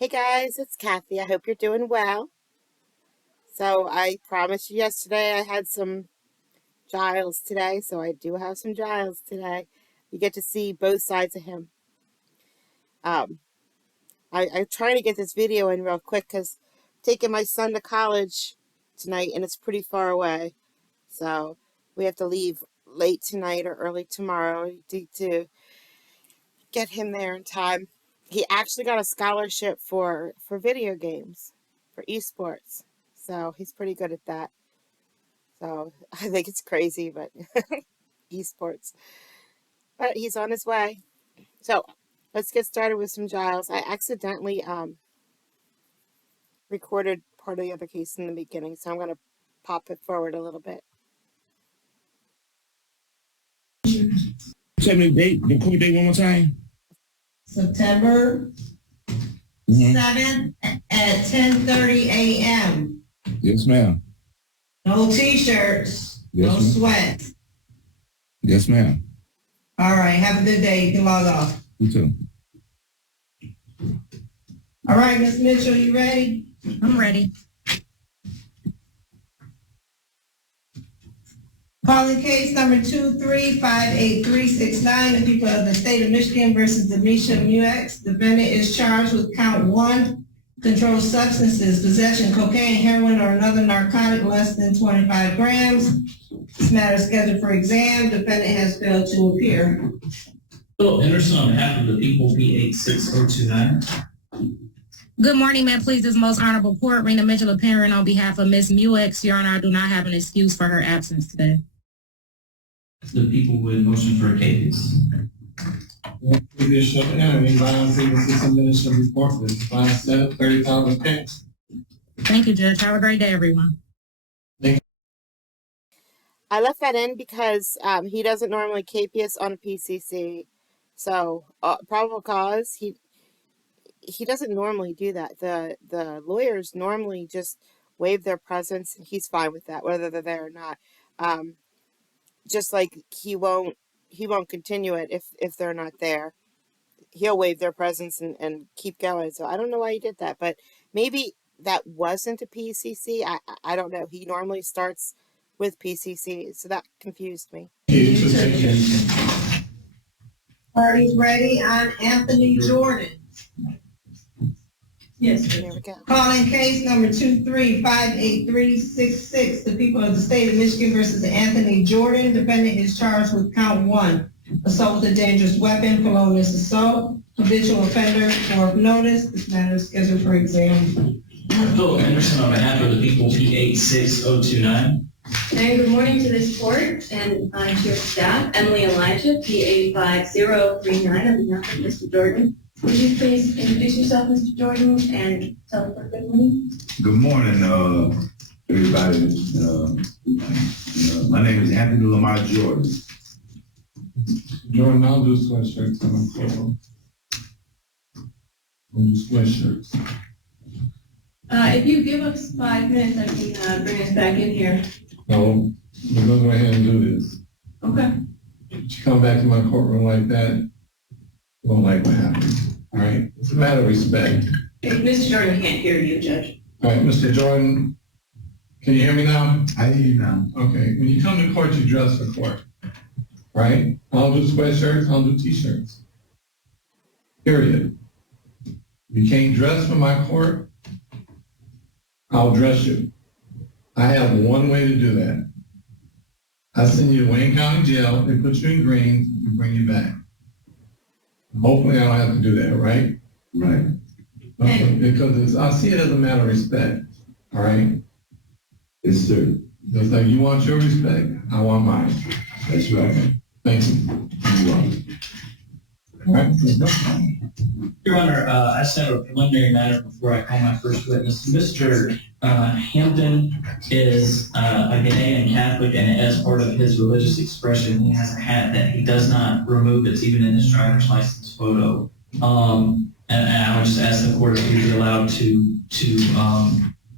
Hey guys, it's Kathy. I hope you're doing well. So I promised you yesterday I had some Giles today, so I do have some Giles today. You get to see both sides of him. Um, I'm trying to get this video in real quick because I'm taking my son to college tonight and it's pretty far away. So we have to leave late tonight or early tomorrow to get him there in time. He actually got a scholarship for video games, for esports. So he's pretty good at that. So I think it's crazy, but esports. But he's on his way. So let's get started with some Giles. I accidentally recorded part of the other case in the beginning, so I'm going to pop it forward a little bit. Tell me the court date one more time. September 7th at 10:30 a.m. Yes, ma'am. No t-shirts, Yes, no ma'am. sweats. Yes, ma'am. All right, have a good day. You can log off. You too. All right, Ms. Mitchell, you ready? I'm ready. Calling case number 2358369, the people of the state of Michigan versus Demisha Muex. Defendant is charged with count 1, controlled substances, possession, cocaine, heroin, or another narcotic less than 25 grams. This matter is scheduled for exam. Defendant has failed to appear. Philip Henderson on behalf of the people, P86029. Good morning, ma'am. Please, this most honorable court, Rena Mitchell appearing on behalf of Ms. Muex. Your Honor, I do not have an excuse for her absence today. The people with motion for a case. Judicial enemy, Lion City Assistant Minister report for 5/7/30,000 pence. Thank you, Judge. Have a great day, everyone. I left that in because he doesn't normally capias on a PCC. So probable cause, he doesn't normally do that. The lawyers normally just waive their presence, and he's fine with that, whether they're there or not. Just like he won't continue it if they're not there. He'll waive their presence and keep going. So I don't know why he did that, but maybe that wasn't a PCC. I don't know. He normally starts with PCC, so that confused me. Parties ready on Anthony Jordan. Yes. There we go. Calling case number 2358366, the people of the state of Michigan versus Anthony Jordan. Defendant is charged with count 1, assault with a dangerous weapon, felonious assault, habitual offender, for notice. This matter is scheduled for exam. Philip Henderson on behalf of the people, P86029. And good morning to this court and to your staff. Emily Elijah, P85039, on behalf of Mr. Jordan. Would you please introduce yourself, Mr. Jordan, and tell the court good morning? Good morning, everybody. My name is Anthony Lamar Jordan. Jordan, I'll do sweatshirts on the floor. I'll do sweatshirts. If you give us 5 minutes, I can bring us back in here. No, we're gonna go ahead and do this. Okay. If you come back to my courtroom like that, you won't like what happens. All right? It's a matter of respect. If Mr. Jordan can't hear you, Judge. All right, Mr. Jordan, can you hear me now? I hear you now. Okay, when you come to court, you dress for court, right? I'll do sweatshirts, I'll do t-shirts. Period. You can't dress for my court, I'll dress you. I have one way to do that. I send you to Wayne County Jail, they put you in green, and bring you back. Hopefully I don't have to do that, right? Right. Okay, because I see it as a matter of respect, all right? Yes, sir. Just like you want your respect, I want mine. That's right. Thank you. You're welcome. All right. Your Honor, I set a preliminary matter before I call my first witness. Mr. Hampton is a Ghanaian Catholic, and as part of his religious expression, he has a hat that he does not remove. It's even in his driver's license photo. And I would just ask the court if he'd be allowed to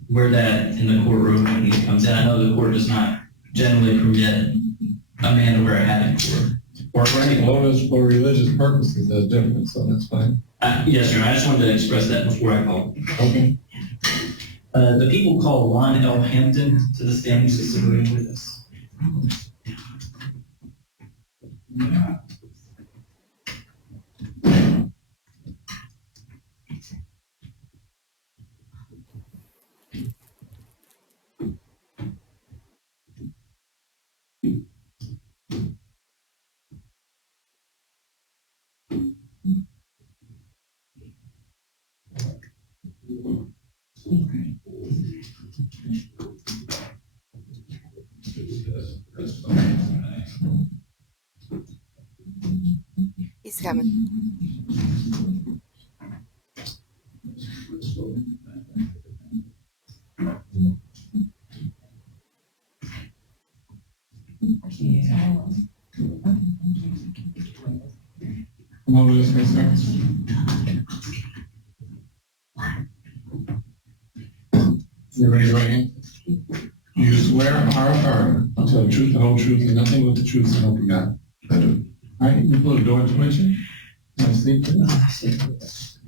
wear that in the courtroom when he comes in. I know the court does not generally permit a man to wear a hat in court. Or for any As long as for religious purposes, that's different, so that's fine. Yes, Your Honor. I just wanted to express that before I call. Okay. The people call Lon L. Hampton to the stand who's a civilian witness. He's coming. Come over this way, sir. You raise your right hand. You swear or affirm to tell the truth, the whole truth, and nothing but the truth, so help you God. I do. All right, you pull the door to you. Have a seat, please.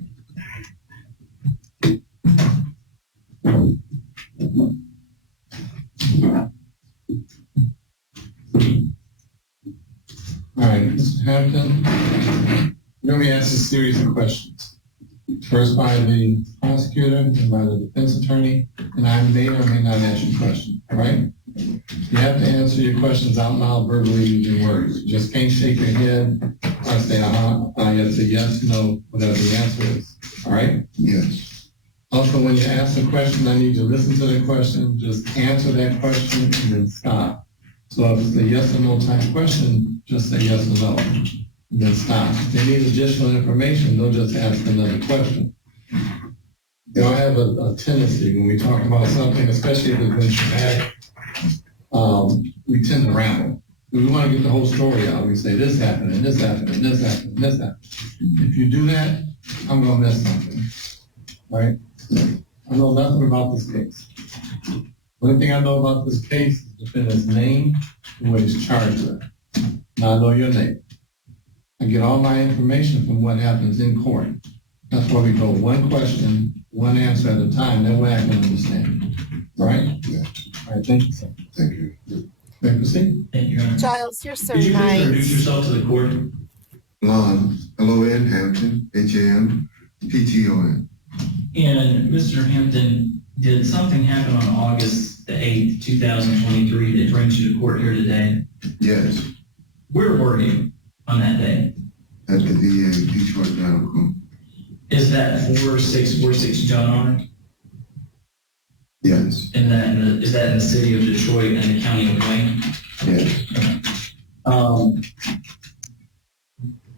All right, Mr. Hampton, you're going to be asked a series of questions. First by the prosecutor, then by the defense attorney, and I may or may not answer your question, all right? You have to answer your questions out loud, verbally, using words. You just can't shake your head or say, you have to say yes, no, whatever the answer is, all right? Yes. Also, when you ask a question, I need you to listen to the question, just answer that question, and then stop. So if it's a yes or no type question, just say yes or no, and then stop. If they need additional information, they'll just ask another question. They all have a tendency when we talk about something, especially if it's been traumatic, we tend to ramble. We want to get the whole story out. We say this happened, and this happened, and this happened, and this happened. If you do that, I'm going to miss something, right? I know nothing about this case. One thing I know about this case is the defendant's name and what he's charged with. Now I know your name. I get all my information from what happens in court. That's why we go one question, one answer at a time. That way I can understand. All right? Yeah. All right, thank you, sir. Thank you. May I proceed? Thank you, Your Honor. Giles, you're so Could you please introduce nice. yourself to the court? Lon, L-O-N, Hampton, H-A-M-P-T-O-N. And Mr. Hampton, did something happen on August the 8th, 2023 that brings you to court here today? Yes. Where were you on that day? At the VA Detroit Medical. Is that 4646 John R? Yes. Is that in the city of Detroit and the county of Wayne? Yes.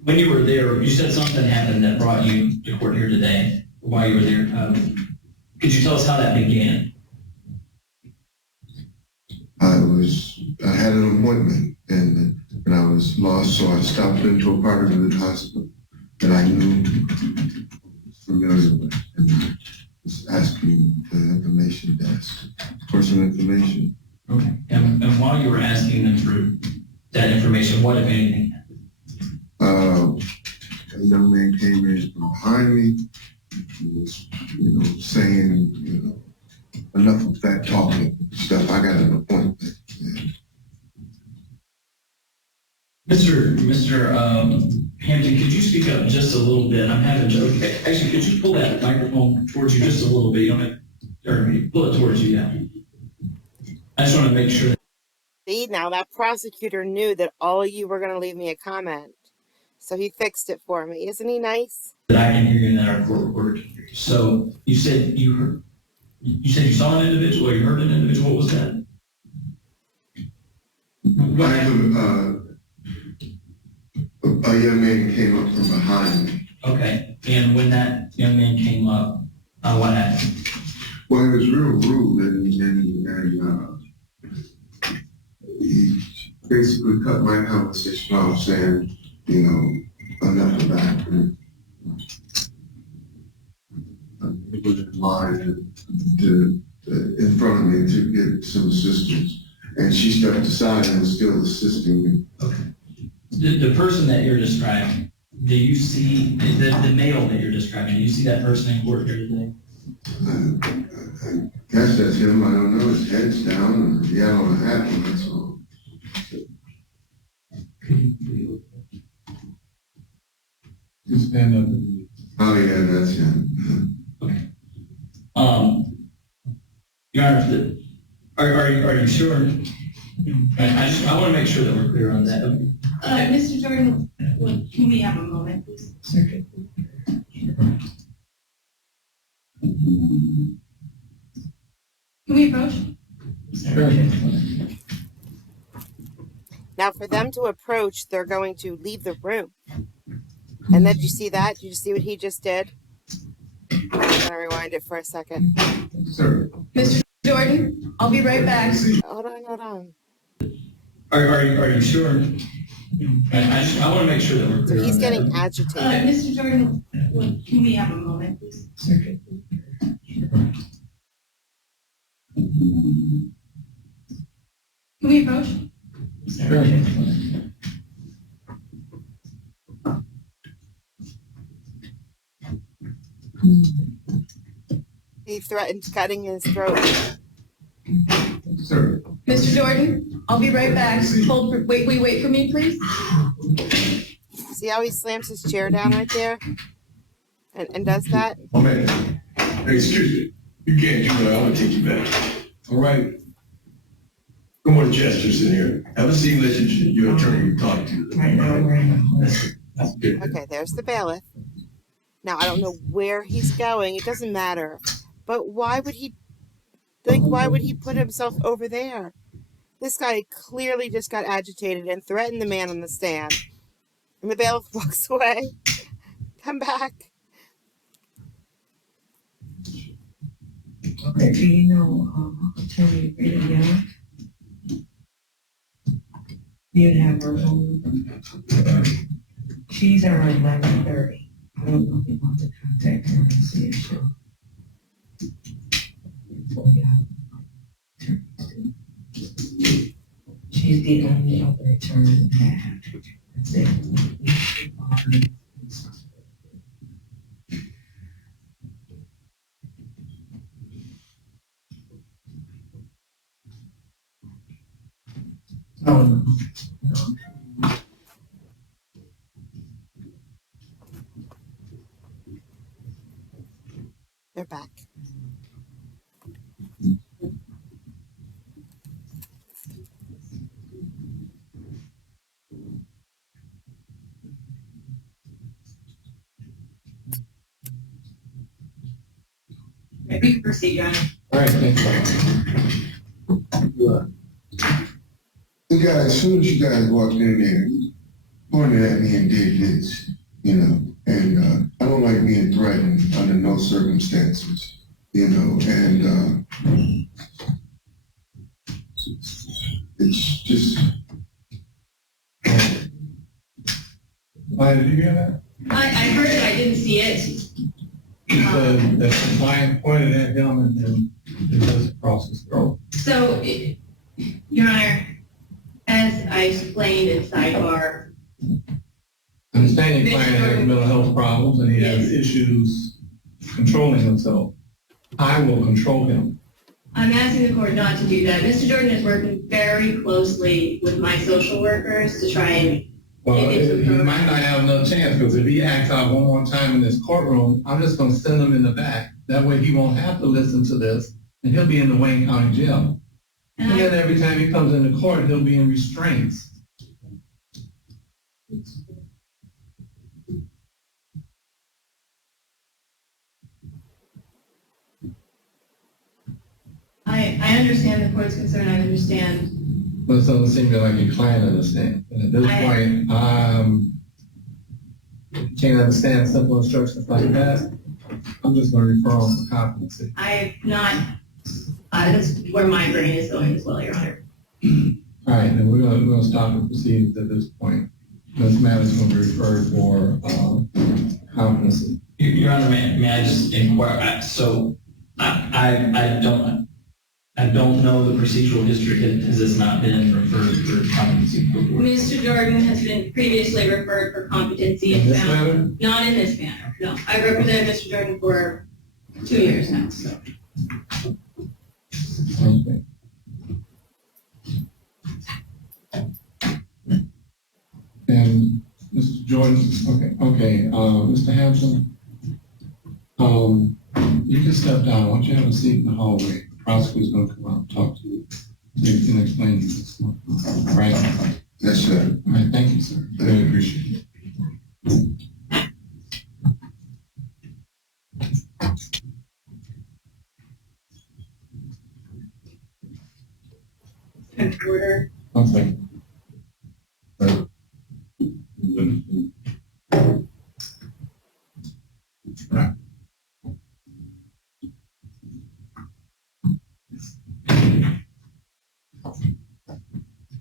When you were there, you said something happened that brought you to court here today while you were there. Could you tell us how that began? I had an appointment and I was lost, so I stopped into a part of the hospital that I knew, was familiar with, and I was asking the information desk for some information. Okay. And while you were asking them for that information, what, if anything, happened? A young man came in from behind me. He was, saying, enough of that talking stuff. I got an appointment. Yeah. Mr. Hampton, could you speak up just a little bit? I'm having to, actually, could you pull that microphone towards you just a little bit? You don't have, or pull it towards you, yeah. I just want to make sure that. See, now that prosecutor knew that all of you were going to leave me a comment. So he fixed it for me. Isn't he nice? That I can hear you and that our court reporter can hear you. So you said you saw an individual, or you heard an individual. What was that? A young man came up from behind me. Okay. And when that young man came up, what happened? Well, he was real rude and he basically cut my conversation off saying, enough of that. He was in line in front of me to get some assistance. And she stepped aside and was still assisting me. Okay. The person that you're describing, Do you see the male that you're describing? Do you see that person in court here today? I guess that's him. I don't know. His head's down and he had on a hat, and that's all. You stand up. Oh, yeah, that's him. Your Honor, are you sure? I want to make sure that we're clear on that. Mr. Jordan, can we have a moment, please? Okay. Can we approach? Sure. Now, for them to approach, they're going to leave the room. And then, did you see that? Did you see what he just did? I'm going to rewind it for a second. Sir. Mr. Jordan, I'll be right back. Hold on. Are you sure? I want to make sure that we're So clear he's on getting that. agitated. Mr. Jordan, can we have a moment, please? Okay. Can we approach? Sure. He threatened cutting his throat. Sir. Mr. Jordan, I'll be right back. Wait for me, please. See how he slams his chair down right there? And does that? Oh, man. Hey, excuse me. You can't do that. I want to take you back. All right. Good morning, Chester's in here. Have a seat and let your attorney talk to you. Right now, we're in the That's good. Okay, there's the bailiff. Now, I don't know where he's going. It doesn't matter. But why would he put himself over there? This guy clearly just got agitated and threatened the man on the stand. And the bailiff walks away. Come back. Okay, do you know Attorney Rita Young? You have her phone. She's around 11:30. I don't know if you want to contact her and see if she'll. She's the only other attorney we have. That's it. Oh, no. They're back. We can proceed, Your Honor. All right, thank you. The guy, as soon as you guys walked in there, he pointed at me and did this, and I don't like being threatened under no circumstances, and it's just. Why did you hear that? I heard it, I didn't see it. He said that the client pointed at him and then it just across his throat. So, Your Honor, as I explained in sidebar, I understand your client has mental health problems and he has issues controlling himself. I will control him. I'm asking the court not to do that. Mr. Jordan is working very closely with my social workers to try and Well, he might not have no chance because if he acts out one more time in this courtroom, I'm just going to send him in the back. That way he won't have to listen to this and he'll be in the Wayne County Jail. And then every time he comes into court, he'll be in restraints. I understand the court's concern, I understand. But it doesn't seem to like your client understands. And at this point, can't understand simple instructions like that. I'm just going to refer him for competency. That's where my brain is going as well, Your Honor. All right, then we're going to stop the proceedings at this point. This matter is going to be referred for competency. Your Honor, may I just inquire? So I don't. I don't know the procedural history. Has this not been referred for competency before? Mr. Jordan has been previously referred for competency In and this found, matter? not in this manner, no. I represented Mr. Jordan for 2 years now, so. Okay. And Mr. Jordan, okay, Mr. Hampton, you can step down. Why don't you have a seat in the hallway? The prosecutor's gonna come out and talk to you. So you can explain to this. Right? Yes, sir. All right, thank you, sir. I really appreciate it. Order. Okay. Right.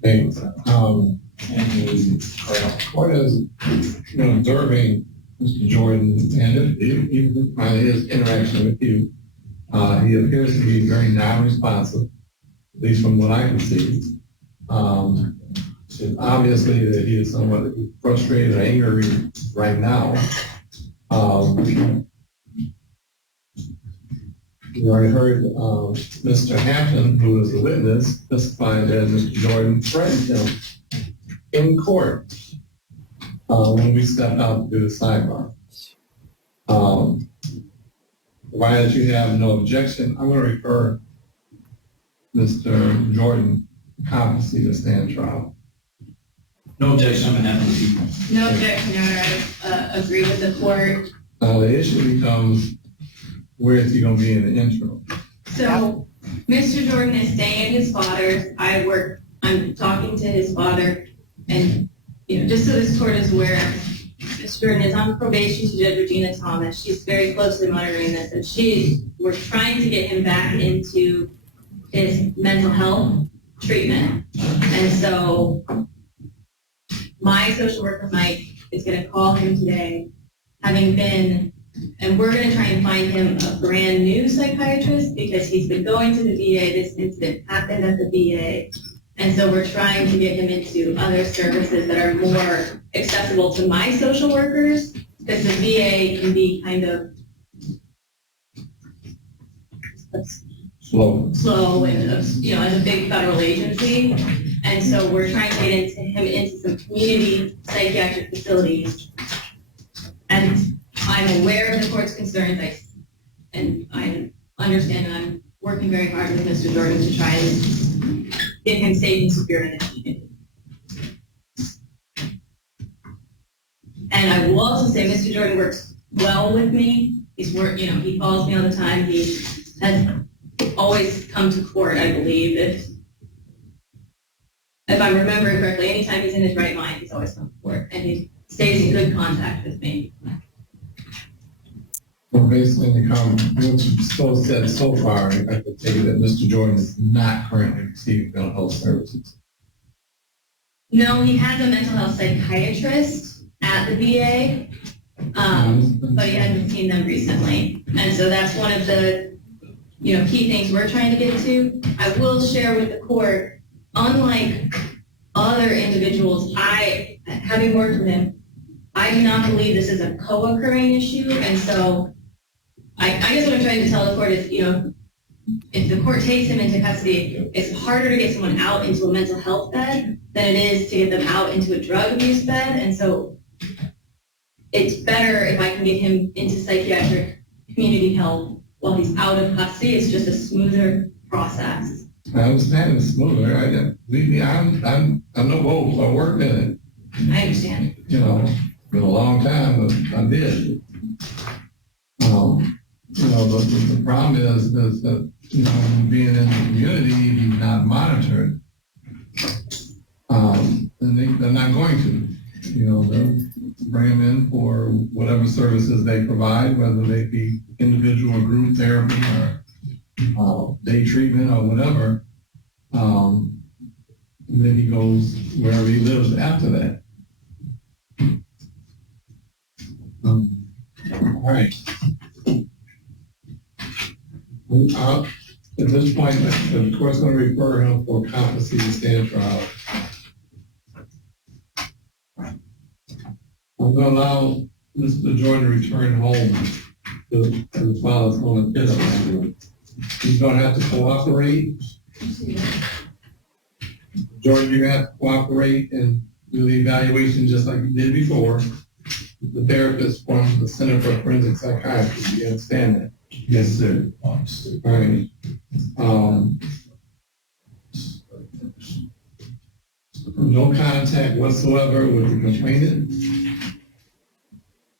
Okay, and the court is, observing Mr. Jordan, and even by his interaction with you, he appears to be very non-responsive, at least from what I can see. It's obviously that he is somewhat frustrated or angry right now. You already heard Mr. Hampton, who was the witness, testified that Mr. Jordan threatened him in court when we stepped out to do the sidebar. Provided you have no objection, I'm going to refer Mr. Jordan competency to stand trial. No objection on behalf of the people. No objection, Your Honor. I agree with the court. The issue becomes, where is he going to be in the interim? So, Mr. Jordan is staying at his father's. I'm talking to his father, and, just so this court is aware, Mr. Jordan is on probation to Judge Regina Thomas. She's very closely monitoring this, and we're trying to get him back into his mental health treatment. And so, my social worker, Mike, is going to call him today, and we're going to try and find him a brand new psychiatrist because he's been going to the VA. This incident happened at the VA. And so we're trying to get him into other services that are more accessible to my social workers, because the VA can be kind of slow and, as a big federal agency. And so we're trying to get him into some community psychiatric facilities. And I'm aware of the court's concerns, and I understand, and I'm working very hard with Mr. Jordan to try and get him safe and secure in the community. And I will also say Mr. Jordan works well with me. He calls me all the time. He has always come to court, I believe. If I'm remembering correctly, anytime he's in his right mind, he's always come to court, and he stays in good contact with me. Well, based on what you've still said so far, I could tell you that Mr. Jordan is not currently receiving mental health services. No, he has a mental health psychiatrist at the VA, but he hasn't seen them recently. And so that's one of the, key things we're trying to get to. I will share with the court, unlike other individuals, having worked with him, I do not believe this is a co-occurring issue. And so I guess what I'm trying to tell the court is, if the court takes him into custody, it's harder to get someone out into a mental health bed than it is to get them out into a drug abuse bed. And so it's better if I can get him into psychiatric community health while he's out of custody. It's just a smoother process. I understand it's smoother. Believe me, I'm no old. I worked in it. I understand. Been a long time, but I did. The problem is that, being in the community, if you're not monitored, then they're not going to. They'll bring them in for whatever services they provide, whether they be individual or group therapy or day treatment or whatever. And then he goes wherever he lives after that. All right. At this point, the court's going to refer him for competency to stand trial. I'm going to allow Mr. Jordan to return home to his father's home in Pittsburgh. He's going to have to cooperate. Jordan, you're going to have to cooperate and do the evaluation just like you did before. The therapist from the Center for Forensic Psychiatry, you understand that? Yes, sir. All right. No contact whatsoever with the complainant.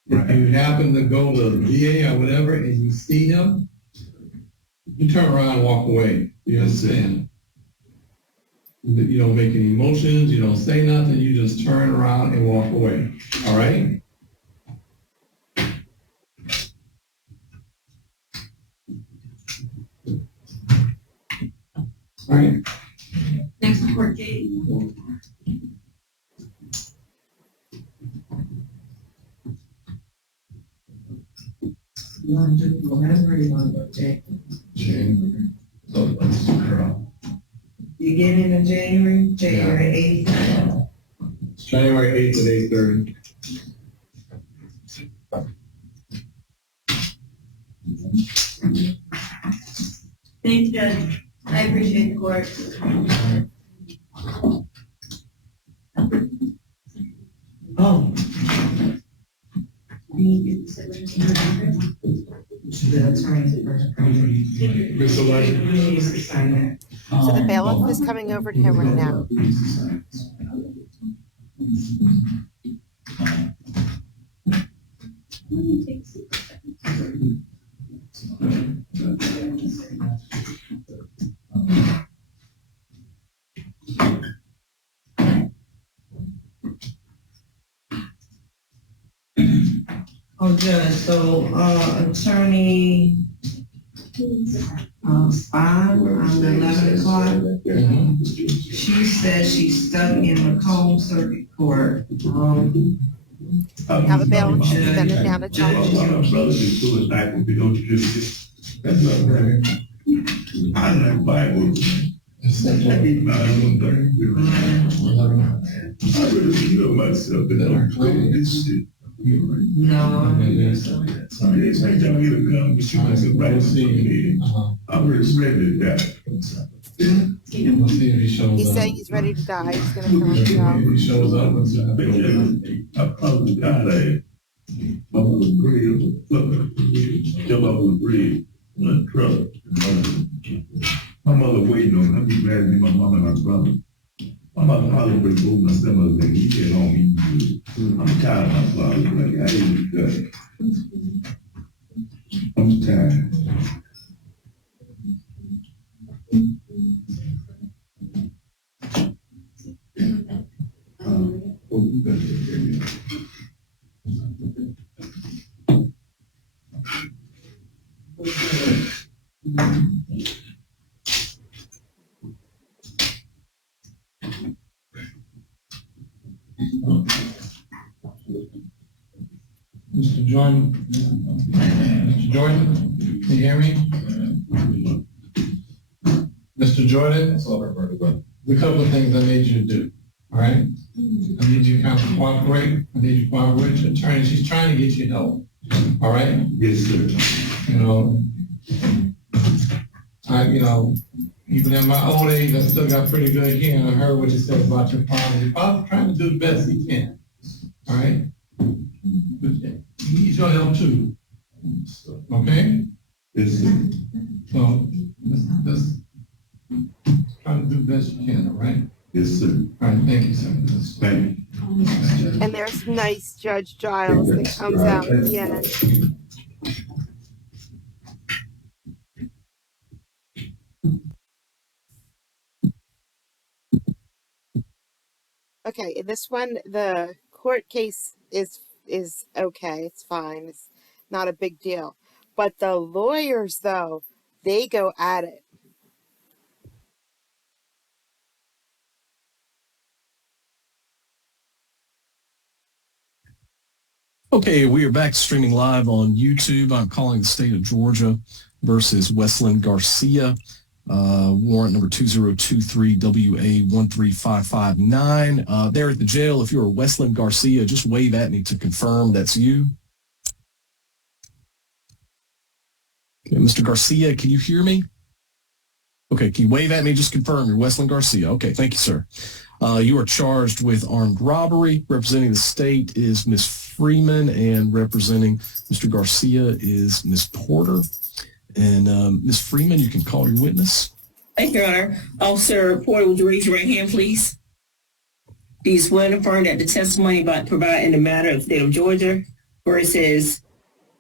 If you happen to go to the VA or whatever and you see him, you turn around and walk away. You understand? You don't make any motions, you don't say nothing, you just turn around and walk away. All right? All right. Next court date. You want to do November, you want to go January. So let's girl. beginning of January, January 8th? It's January 8th at 8:30. Thanks, Judge. I appreciate the court. Oh. The attorney. Mr. Elijah. You need to sign that. So the bailiff is coming over to him right now. Oh, Judge, so, attorney, Spahn on the 11 o'clock, she said she's stuck in Macomb Circuit Court. Now the bailiff is bending down to talk to you. My brother is suicide, but we don't do this. That's not right. I like Bible. I need my own 30. I really feel myself that I'm playing this shit. No. They say tell me to come, but you wasn't right for me. I'm really ready to die. We'll see if he shows He's up. saying he's ready to die. He's going to come up to If you. he shows up, what's happening? I probably died. My mother breathed, jump off the bridge, one truck. My mother waiting on me. I'd be glad to be my mom and my brother. My mother probably would have my stomach and he get home eating good. I'm tired of my father. Like, I ain't good. I'm tired. Mr. Jordan? Mr. Jordan, can you hear me? Mr. Jordan? There's a couple of things I need you to do, all right? I need you to kind of cooperate. I need you to cooperate with your attorney. She's trying to get you help, all right? Yes, sir. Even in my old age, I still got pretty good hearing. I heard what you said about your father. Your father's trying to do the best he can, all right? But he needs your help too, okay? Yes, sir. So, let's try to do the best you can, all right? Yes, sir. All right, thank you, sir. Thank you. And there's nice Judge Giles that comes out at the end. Okay, in this one, the court case is okay. It's fine. It's not a big deal. But the lawyers, though, they go at it. Okay, we are back streaming live on YouTube. I'm calling the state of Georgia versus Westland Garcia. warrant number 2023WA13559. There at the jail, if you're Westland Garcia, just wave at me to confirm that's you. Okay, Mr. Garcia, can you hear me? Okay, can you wave at me? Just confirm you're Westland Garcia. Okay, thank you, sir. You are charged with armed robbery. Representing the state is Ms. Freeman, and representing Mr. Garcia is Ms. Porter. And Ms. Freeman, you can call your witness. Thank you, Your Honor. Officer Porter, would you raise your right hand, please? Do you swear and affirm that the testimony about providing the matter of the state of Georgia versus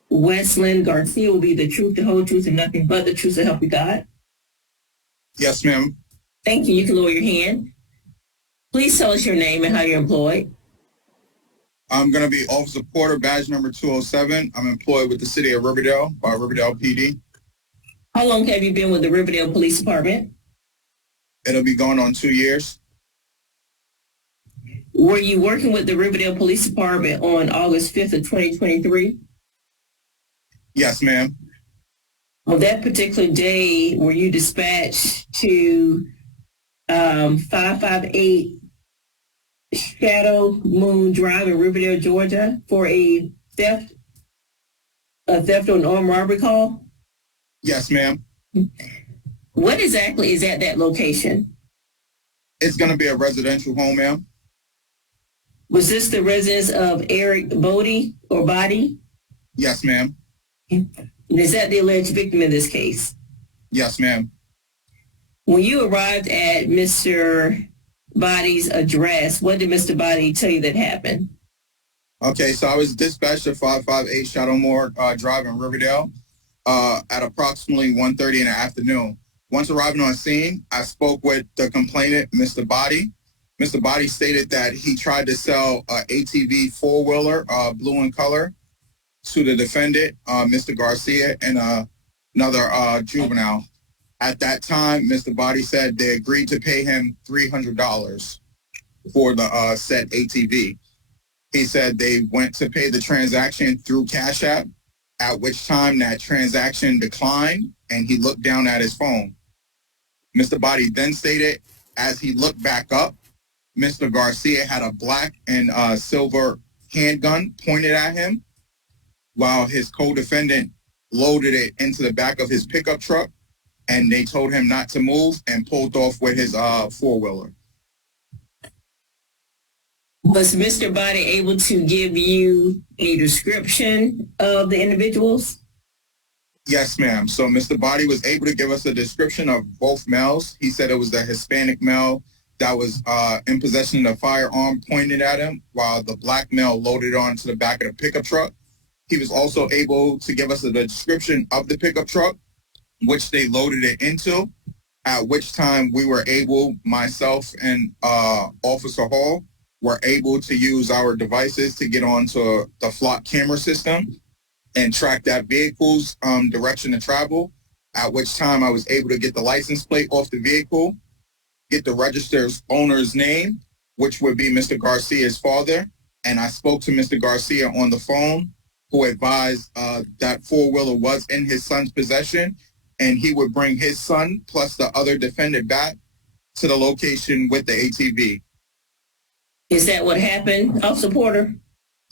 Westland Garcia will be the truth, the whole truth, and nothing but the truth to help you God? Yes, ma'am. Thank you. You can lower your hand. Please tell us your name and how you're employed. I'm going to be Officer Porter, badge number 207. I'm employed with the city of Riverdale by Riverdale PD. How long have you been with the Riverdale Police Department? It'll be going on 2 years. Were you working with the Riverdale Police Department on August 5th of 2023? Yes, ma'am. On that particular day, were you dispatched to 558 Shadow Moon Drive in Riverdale, Georgia for a theft or an armed robbery call? Yes, ma'am. What exactly is at that location? It's going to be a residential home, ma'am. Was this the residence of Eric Bodie or Body? Yes, ma'am. And is that the alleged victim in this case? Yes, ma'am. When you arrived at Mr. Body's address, what did Mr. Body tell you that happened? Okay, so I was dispatched to 558 Shadowmore Drive in Riverdale at approximately 1:30 in the afternoon. Once arriving on scene, I spoke with the complainant, Mr. Body. Mr. Body stated that he tried to sell an ATV four-wheeler, blue in color, to the defendant, Mr. Garcia, and another juvenile. At that time, Mr. Body said they agreed to pay him $300 for the said ATV. He said they went to pay the transaction through Cash App, at which time that transaction declined, and he looked down at his phone. Mr. Body then stated, as he looked back up, Mr. Garcia had a black and silver handgun pointed at him, while his co-defendant loaded it into the back of his pickup truck, and they told him not to move and pulled off with his four-wheeler. Was Mr. Body able to give you a description of the individuals? Yes, ma'am. So Mr. Body was able to give us a description of both males. He said it was the Hispanic male that was in possession of the firearm pointed at him, while the black male loaded onto the back of the pickup truck. He was also able to give us a description of the pickup truck, which they loaded it into, at which time we were able, myself and Officer Hall, were able to use our devices to get onto the flock camera system and track that vehicle's direction of travel, at which time I was able to get the license plate off the vehicle, get the register's owner's name, which would be Mr. Garcia's father, and I spoke to Mr. Garcia on the phone, who advised that four-wheeler was in his son's possession, and he would bring his son plus the other defendant back to the location with the ATV. Is that what happened, Officer Porter?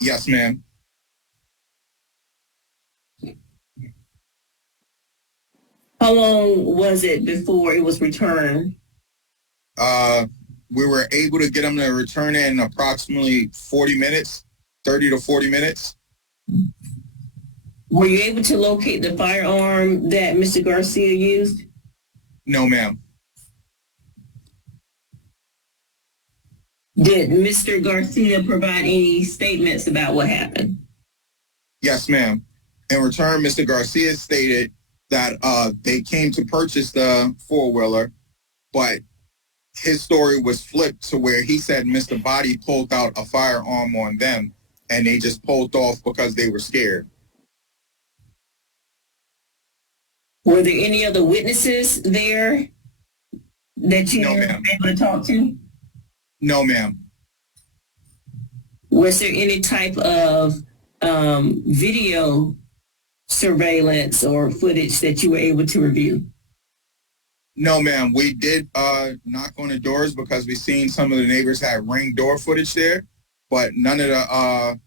Yes, ma'am. How long was it before it was returned? We were able to get him to return it in approximately 40 minutes, 30 to 40 minutes. Were you able to locate the firearm that Mr. Garcia used? No, ma'am. Did Mr. Garcia provide any statements about what happened? Yes, ma'am. In return, Mr. Garcia stated that they came to purchase the four-wheeler, but his story was flipped to where he said Mr. Body pulled out a firearm on them, and they just pulled off because they were scared. Were there any other witnesses there that you were able to talk to? No, ma'am. Was there any type of video surveillance or footage that you were able to review? No, ma'am. We did knock on the doors because we seen some of the neighbors had ring door footage there, but none of the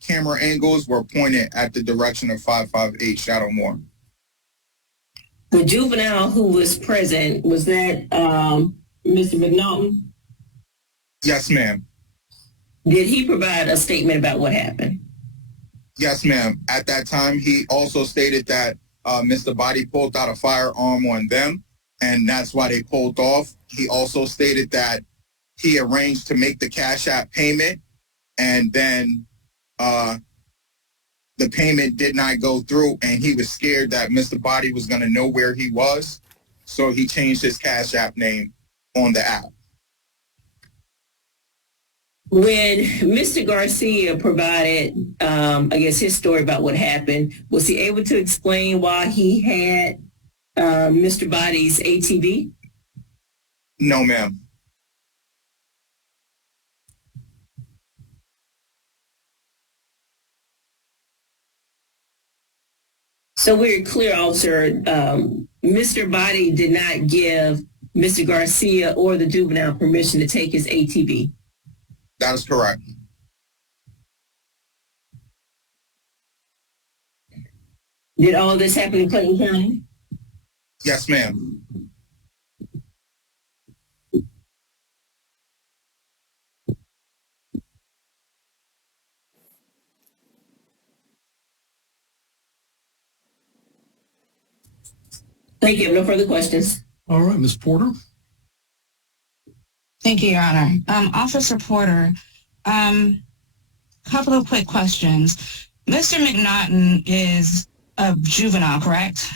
camera angles were pointed at the direction of 558 Shadowmore. The juvenile who was present, was that Mr. McNaughton? Yes, ma'am. Did he provide a statement about what happened? Yes, ma'am. At that time, he also stated that Mr. Body pulled out a firearm on them, and that's why they pulled off. He also stated that he arranged to make the Cash App payment, and then the payment did not go through, and he was scared that Mr. Body was going to know where he was, so he changed his Cash App name on the app. When Mr. Garcia provided, I guess, his story about what happened, was he able to explain why he had Mr. Body's ATV? No, ma'am. So we're clear, officer, Mr. Body did not give Mr. Garcia or the juvenile permission to take his ATV. That is correct. Did all of this happen in Clayton County? Yes, ma'am. Thank you. No further questions. All right, Ms. Porter. Thank you, Your Honor. Officer Porter, couple of quick questions. Mr. McNaughton is a juvenile, correct?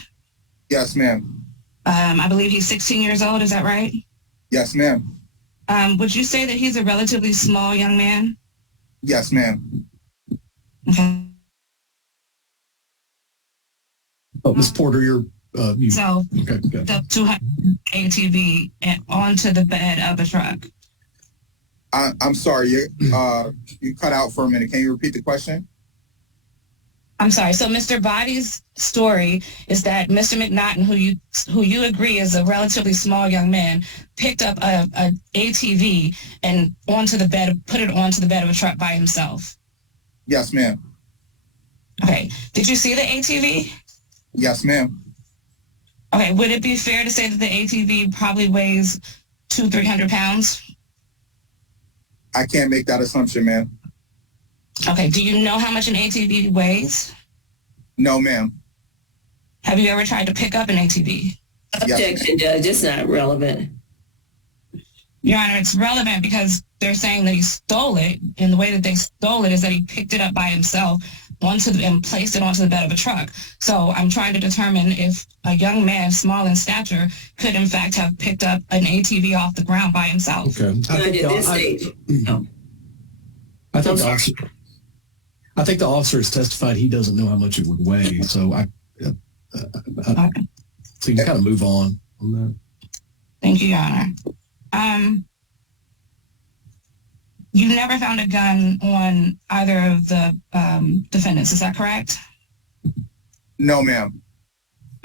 Yes, ma'am. I believe he's 16 years old. Is that right? Yes, ma'am. Would you say that he's a relatively small young man? Yes, ma'am. Okay. Oh, Ms. Porter, you're So okay, good. the 200 ATV and onto the bed of the truck. I'm sorry, you cut out for a minute. Can you repeat the question? I'm sorry. So Mr. Body's story is that Mr. McNaughton, who you agree is a relatively small young man, picked up a ATV and put it onto the bed of a truck by himself. Yes, ma'am. Okay. Did you see the ATV? Yes, ma'am. Okay. Would it be fair to say that the ATV probably weighs 200-300 pounds? I can't make that assumption, ma'am. Okay. Do you know how much an ATV weighs? No, ma'am. Have you ever tried to pick up an ATV? Objection, Judge. It's not relevant. Your Honor, it's relevant because they're saying that he stole it, and the way that they stole it is that he picked it up by himself and placed it onto the bed of a truck. So I'm trying to determine if a young man, small in stature, could in fact have picked up an ATV off the ground by himself. Okay. I think the officer has testified he doesn't know how much it would weigh. So so you can kind of move on that. Thank you, Your Honor. You never found a gun on either of the defendants, is that correct? No, ma'am.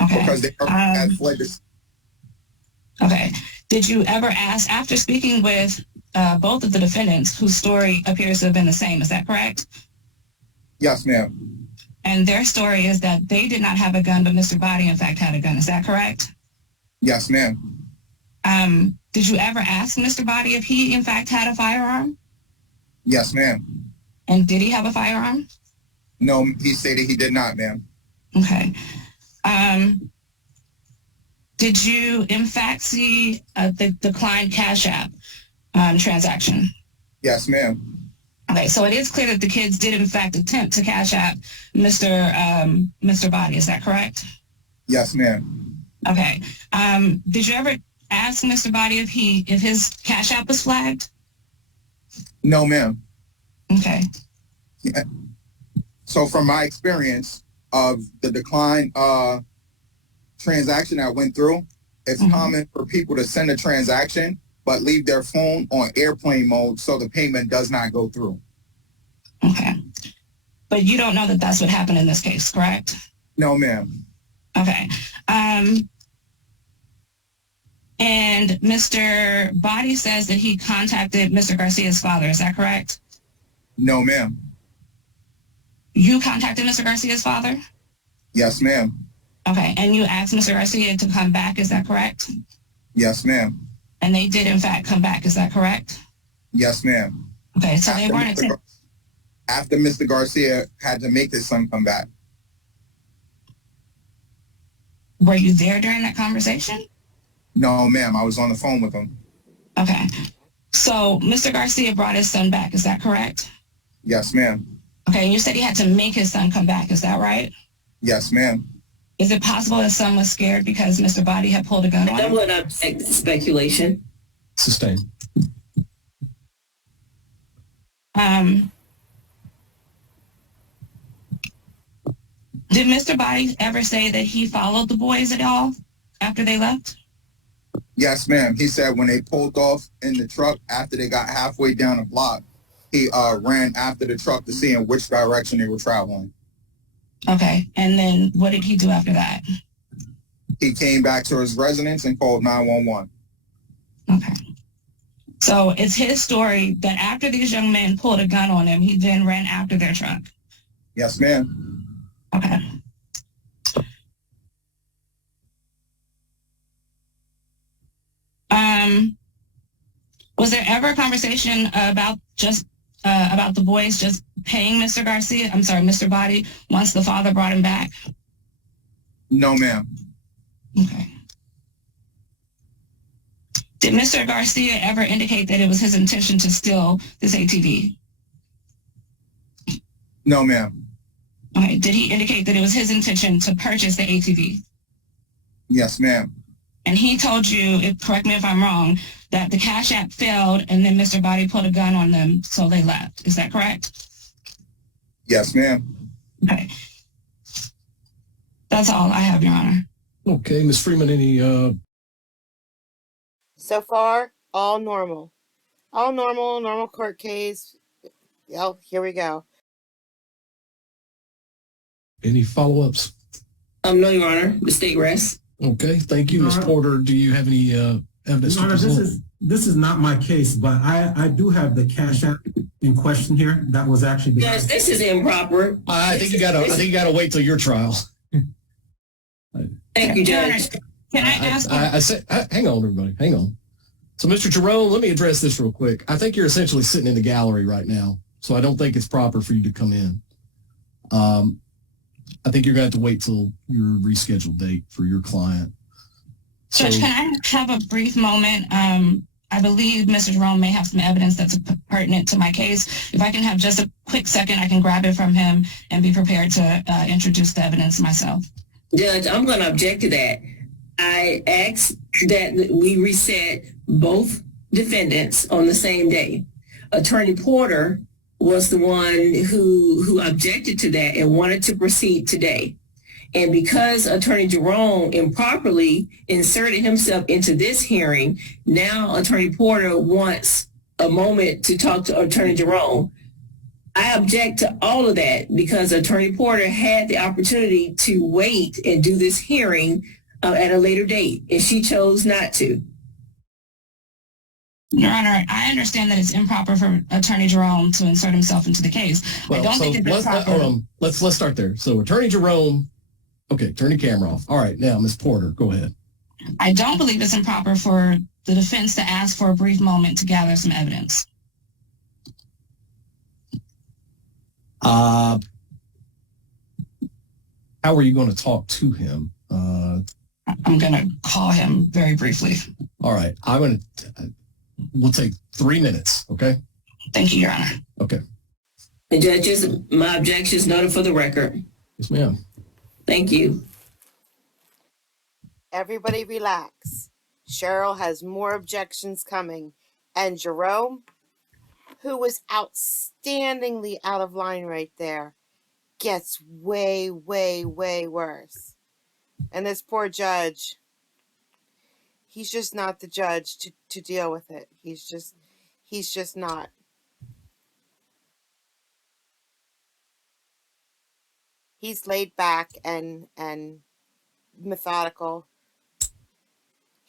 Okay. Because they had fled this. Okay. Did you ever ask, after speaking with both of the defendants, whose story appears to have been the same, is that correct? Yes, ma'am. And their story is that they did not have a gun, but Mr. Body, in fact, had a gun. Is that correct? Yes, ma'am. Did you ever ask Mr. Body if he, in fact, had a firearm? Yes, ma'am. And did he have a firearm? No, he stated he did not, ma'am. Okay. Did you, in fact, see the declined Cash App transaction? Yes, ma'am. Okay, so it is clear that the kids did, in fact, attempt to Cash App Mr. Body. Is that correct? Yes, ma'am. Okay. Did you ever ask Mr. Body if his Cash App was flagged? No, ma'am. Okay. Yeah. So from my experience of the decline transaction that went through, it's common for people to send a transaction but leave their phone on airplane mode so the payment does not go through. Okay. But you don't know that that's what happened in this case, correct? No, ma'am. Okay. And Mr. Body says that he contacted Mr. Garcia's father. Is that correct? No, ma'am. You contacted Mr. Garcia's father? Yes, ma'am. Okay. And you asked Mr. Garcia to come back. Is that correct? Yes, ma'am. And they did, in fact, come back. Is that correct? Yes, ma'am. Okay. So they weren't... After Mr. Garcia had to make his son come back. Were you there during that conversation? No, ma'am. I was on the phone with him. Okay. So Mr. Garcia brought his son back. Is that correct? Yes, ma'am. Okay. And you said he had to make his son come back. Is that right? Yes, ma'am. Is it possible his son was scared because Mr. Body had pulled a gun on him? I'm going to object to speculation. Sustained. Did Mr. Body ever say that he followed the boys at all after they left? Yes, ma'am. He said when they pulled off in the truck after they got halfway down the block, he ran after the truck to see in which direction they were traveling. Okay. And then what did he do after that? He came back to his residence and called 911. Okay. So it's his story that after these young men pulled a gun on him, he then ran after their truck. Yes, ma'am. Okay. Was there ever a conversation about the boys just paying Mr. Body once the father brought him back? No, ma'am. Okay. Did Mr. Garcia ever indicate that it was his intention to steal this ATV? No, ma'am. Okay. Did he indicate that it was his intention to purchase the ATV? Yes, ma'am. And he told you, correct me if I'm wrong, that the Cash App failed and then Mr. Body put a gun on them, so they left. Is that correct? Yes, ma'am. Okay. That's all I have, Your Honor. Okay, Ms. Freeman, any... So far, all normal. All normal court case. Oh, here we go. Any follow-ups? No, Your Honor. The state rests. Okay, thank you. Ms. Porter, do you have any evidence to present? This is not my case, but I do have the Cash App in question here. That was actually... Judge, this is improper. I think you gotta wait till your trial. Thank you, Judge. Can I ask? Hang on, everybody. Hang on. So, Mr. Jerome, let me address this real quick. I think you're essentially sitting in the gallery right now, so I don't think it's proper for you to come in. I think you're going to have to wait till your rescheduled date for your client. Judge, can I have a brief moment? I believe Mr. Jerome may have some evidence that's pertinent to my case. If I can have just a quick second, I can grab it from him and be prepared to introduce the evidence myself. Judge, I'm going to object to that. I asked that we reset both defendants on the same day. Attorney Porter was the one who objected to that and wanted to proceed today. And because Attorney Jerome improperly inserted himself into this hearing, now Attorney Porter wants a moment to talk to Attorney Jerome. I object to all of that because Attorney Porter had the opportunity to wait and do this hearing at a later date, and she chose not to. Your Honor, I understand that it's improper for Attorney Jerome to insert himself into the case. Well, I don't think it's proper. Hold on. Let's start there. So Attorney Jerome, okay, turn your camera off. All right, now Ms. Porter, go ahead. I don't believe it's improper for the defense to ask for a brief moment to gather some evidence. How are you going to talk to him? I'm going to call him very briefly. All right. We'll take 3 minutes, okay? Thank you, Your Honor. Okay. And judges, my objection is noted for the record. Yes, ma'am. Thank you. Everybody relax. Cheryl has more objections coming. And Jerome, who was outstandingly out of line right there, gets way, way, way worse. And this poor judge, he's just not the judge to deal with it. He's just not. He's laid back and methodical.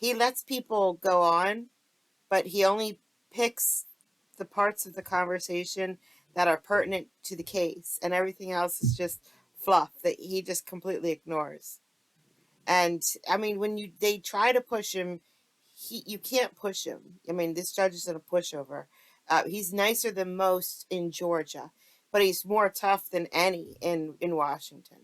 he lets people go on, but he only picks the parts of the conversation that are pertinent to the case, and everything else is just fluff that he just completely ignores. And I mean, when they try to push him, you can't push him. I mean, this judge isn't a pushover. He's nicer than most in Georgia, but he's more tough than any in Washington.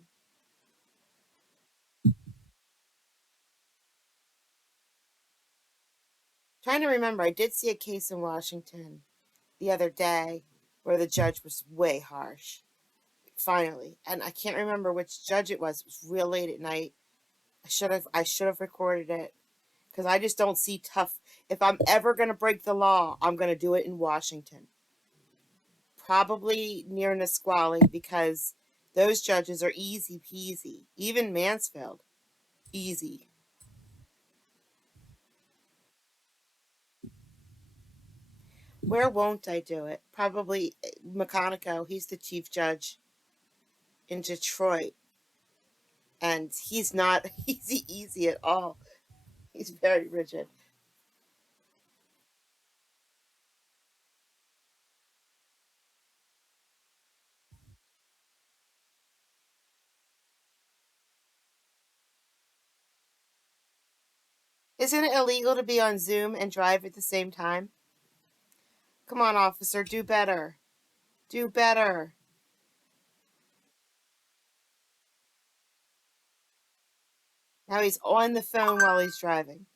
Trying to remember, I did see a case in Washington the other day where the judge was way harsh. Finally, and I can't remember which judge it was. It was real late at night. I should have recorded it, because I just don't see tough. If I'm ever going to break the law, I'm going to do it in Washington. Probably near Nisqually, because those judges are easy peasy. Even Mansfield, easy. Where won't I do it? Probably McConaughey. He's the chief judge in Detroit. And he's not easy at all. He's very rigid. Isn't it illegal to be on Zoom and drive at the same time? Come on, officer, do better. Do better. Now he's on the phone while he's driving.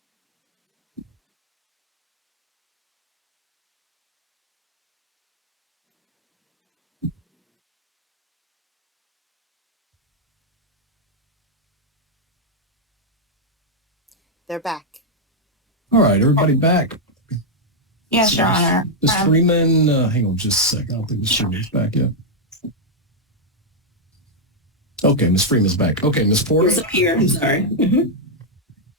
They're back. All right, everybody back. Yes, Your Honor. Ms. Freeman, hang on just a second. I don't think Ms. Freeman's back yet. Okay, Ms. Freeman's back. Okay, Ms. Porter. It's up here. I'm sorry.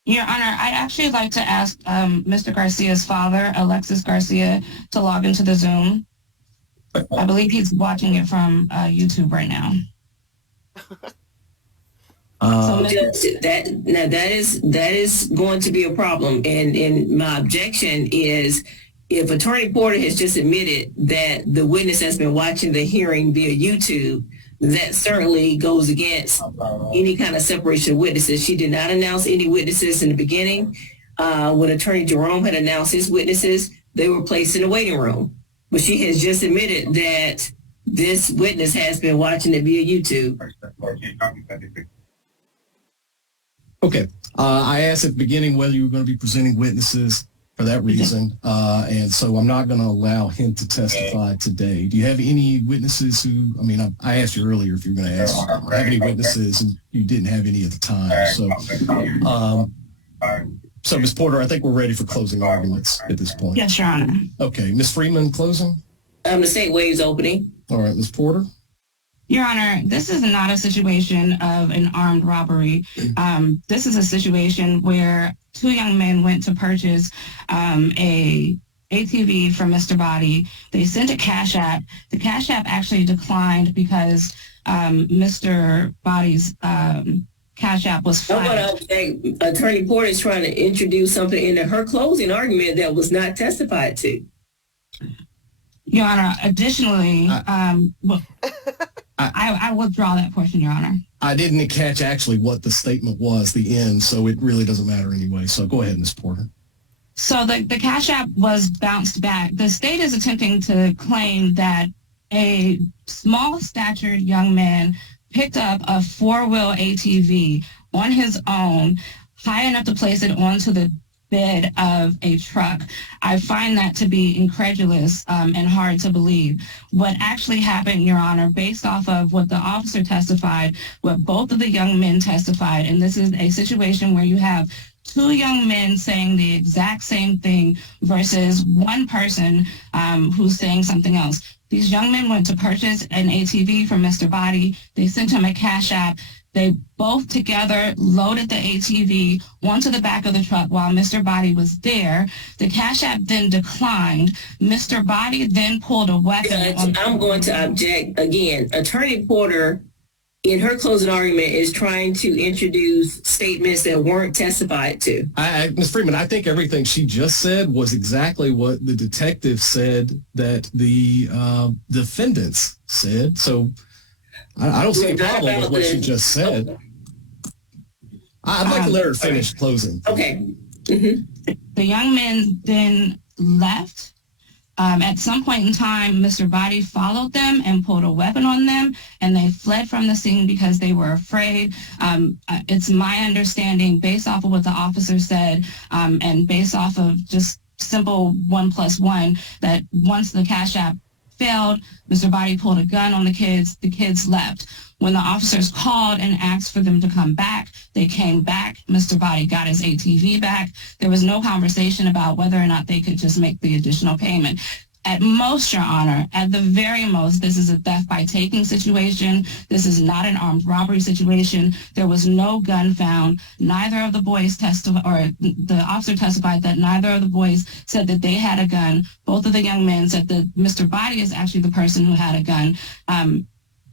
Your Honor, I'd actually like to ask Mr. Garcia's father, Alexis Garcia, to log into the Zoom. I believe he's watching it from YouTube right now. That is going to be a problem, and my objection is, if Attorney Porter has just admitted that the witness has been watching the hearing via YouTube, that certainly goes against any kind of separation of witnesses. She did not announce any witnesses in the beginning. When Attorney Jerome had announced his witnesses, they were placed in the waiting room. But she has just admitted that this witness has been watching it via YouTube. Okay. I asked at the beginning whether you were going to be presenting witnesses for that reason, and so I'm not going to allow him to testify today. Do you have any witnesses who, I mean, I asked you earlier if you were going to have any witnesses, and you didn't have any at the time. So, Ms. Porter, I think we're ready for closing arguments at this point. Yes, Your Honor. Okay. Ms. Freeman, closing? The state waives opening. All right, Ms. Porter? Your Honor, this is not a situation of an armed robbery. This is a situation where two young men went to purchase a ATV from Mr. Body. They sent a Cash App. The Cash App actually declined because Mr. Body's Cash App was flagged. Attorney Porter is trying to introduce something into her closing argument that was not testified to. Your Honor, additionally, I withdraw that portion, Your Honor. I didn't catch actually what the statement was, the end, so it really doesn't matter anyway. So go ahead, Ms. Porter. So the Cash App was bounced back. The state is attempting to claim that a small-statured young man picked up a four-wheel ATV on his own, high enough to place it onto the bed of a truck. I find that to be incredulous and hard to believe. What actually happened, Your Honor, based off of what the officer testified, what both of the young men testified, and this is a situation where you have two young men saying the exact same thing versus one person who's saying something else. These young men went to purchase an ATV from Mr. Body. They sent him a Cash App. They both together loaded the ATV onto the back of the truck while Mr. Body was there. The Cash App then declined. Mr. Body then pulled a weapon. I'm going to object again. Attorney Porter in her closing argument, is trying to introduce statements that weren't testified to. Ms. Freeman, I think everything she just said was exactly what the detective said that the defendants said. So I don't see a problem with what she just said. I'd like to let her finish closing. Okay. Mm-hmm. The young men then left. At some point in time, Mr. Body followed them and pulled a weapon on them, and they fled from the scene because they were afraid. It's my understanding, based off of what the officer said, and based off of just simple 1+1, that once the Cash App failed, Mr. Body pulled a gun on the kids left. When the officers called and asked for them to come back, they came back. Mr. Body got his ATV back. There was no conversation about whether or not they could just make the additional payment. At most, Your Honor, at the very most, this is a theft by taking situation. This is not an armed robbery situation. There was no gun found. Neither of the boys testified, or the officer testified that neither of the boys said that they had a gun. Both of the young men said that Mr. Body is actually the person who had a gun.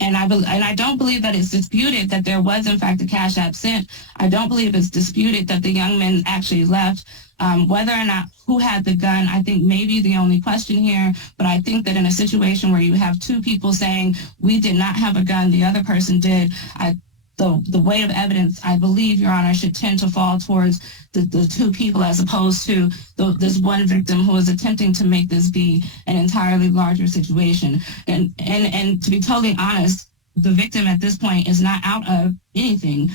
And I don't believe that it's disputed that there was, in fact, a Cash App sent. I don't believe it's disputed that the young men actually left. Whether or not who had the gun, I think may be the only question here. But I think that in a situation where you have two people saying, we did not have a gun, the other person did, the weight of evidence, I believe, Your Honor, should tend to fall towards the two people as opposed to this one victim who is attempting to make this be an entirely larger situation. And to be totally honest, the victim at this point is not out of anything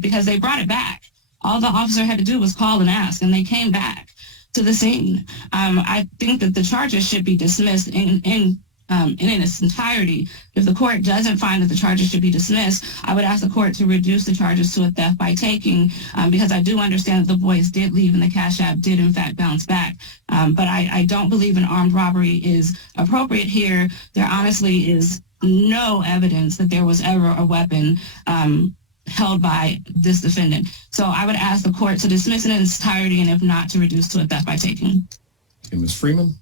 because they brought it back. All the officer had to do was call and ask, and they came back to the scene. I think that the charges should be dismissed in its entirety. If the court doesn't find that the charges should be dismissed, I would ask the court to reduce the charges to a theft by taking, because I do understand that the boys did leave and the Cash App did in fact bounce back. But I don't believe an armed robbery is appropriate here. There honestly is no evidence that there was ever a weapon held by this defendant. So I would ask the court to dismiss it in its entirety, and if not, to reduce to a theft by taking. And Ms. Freeman?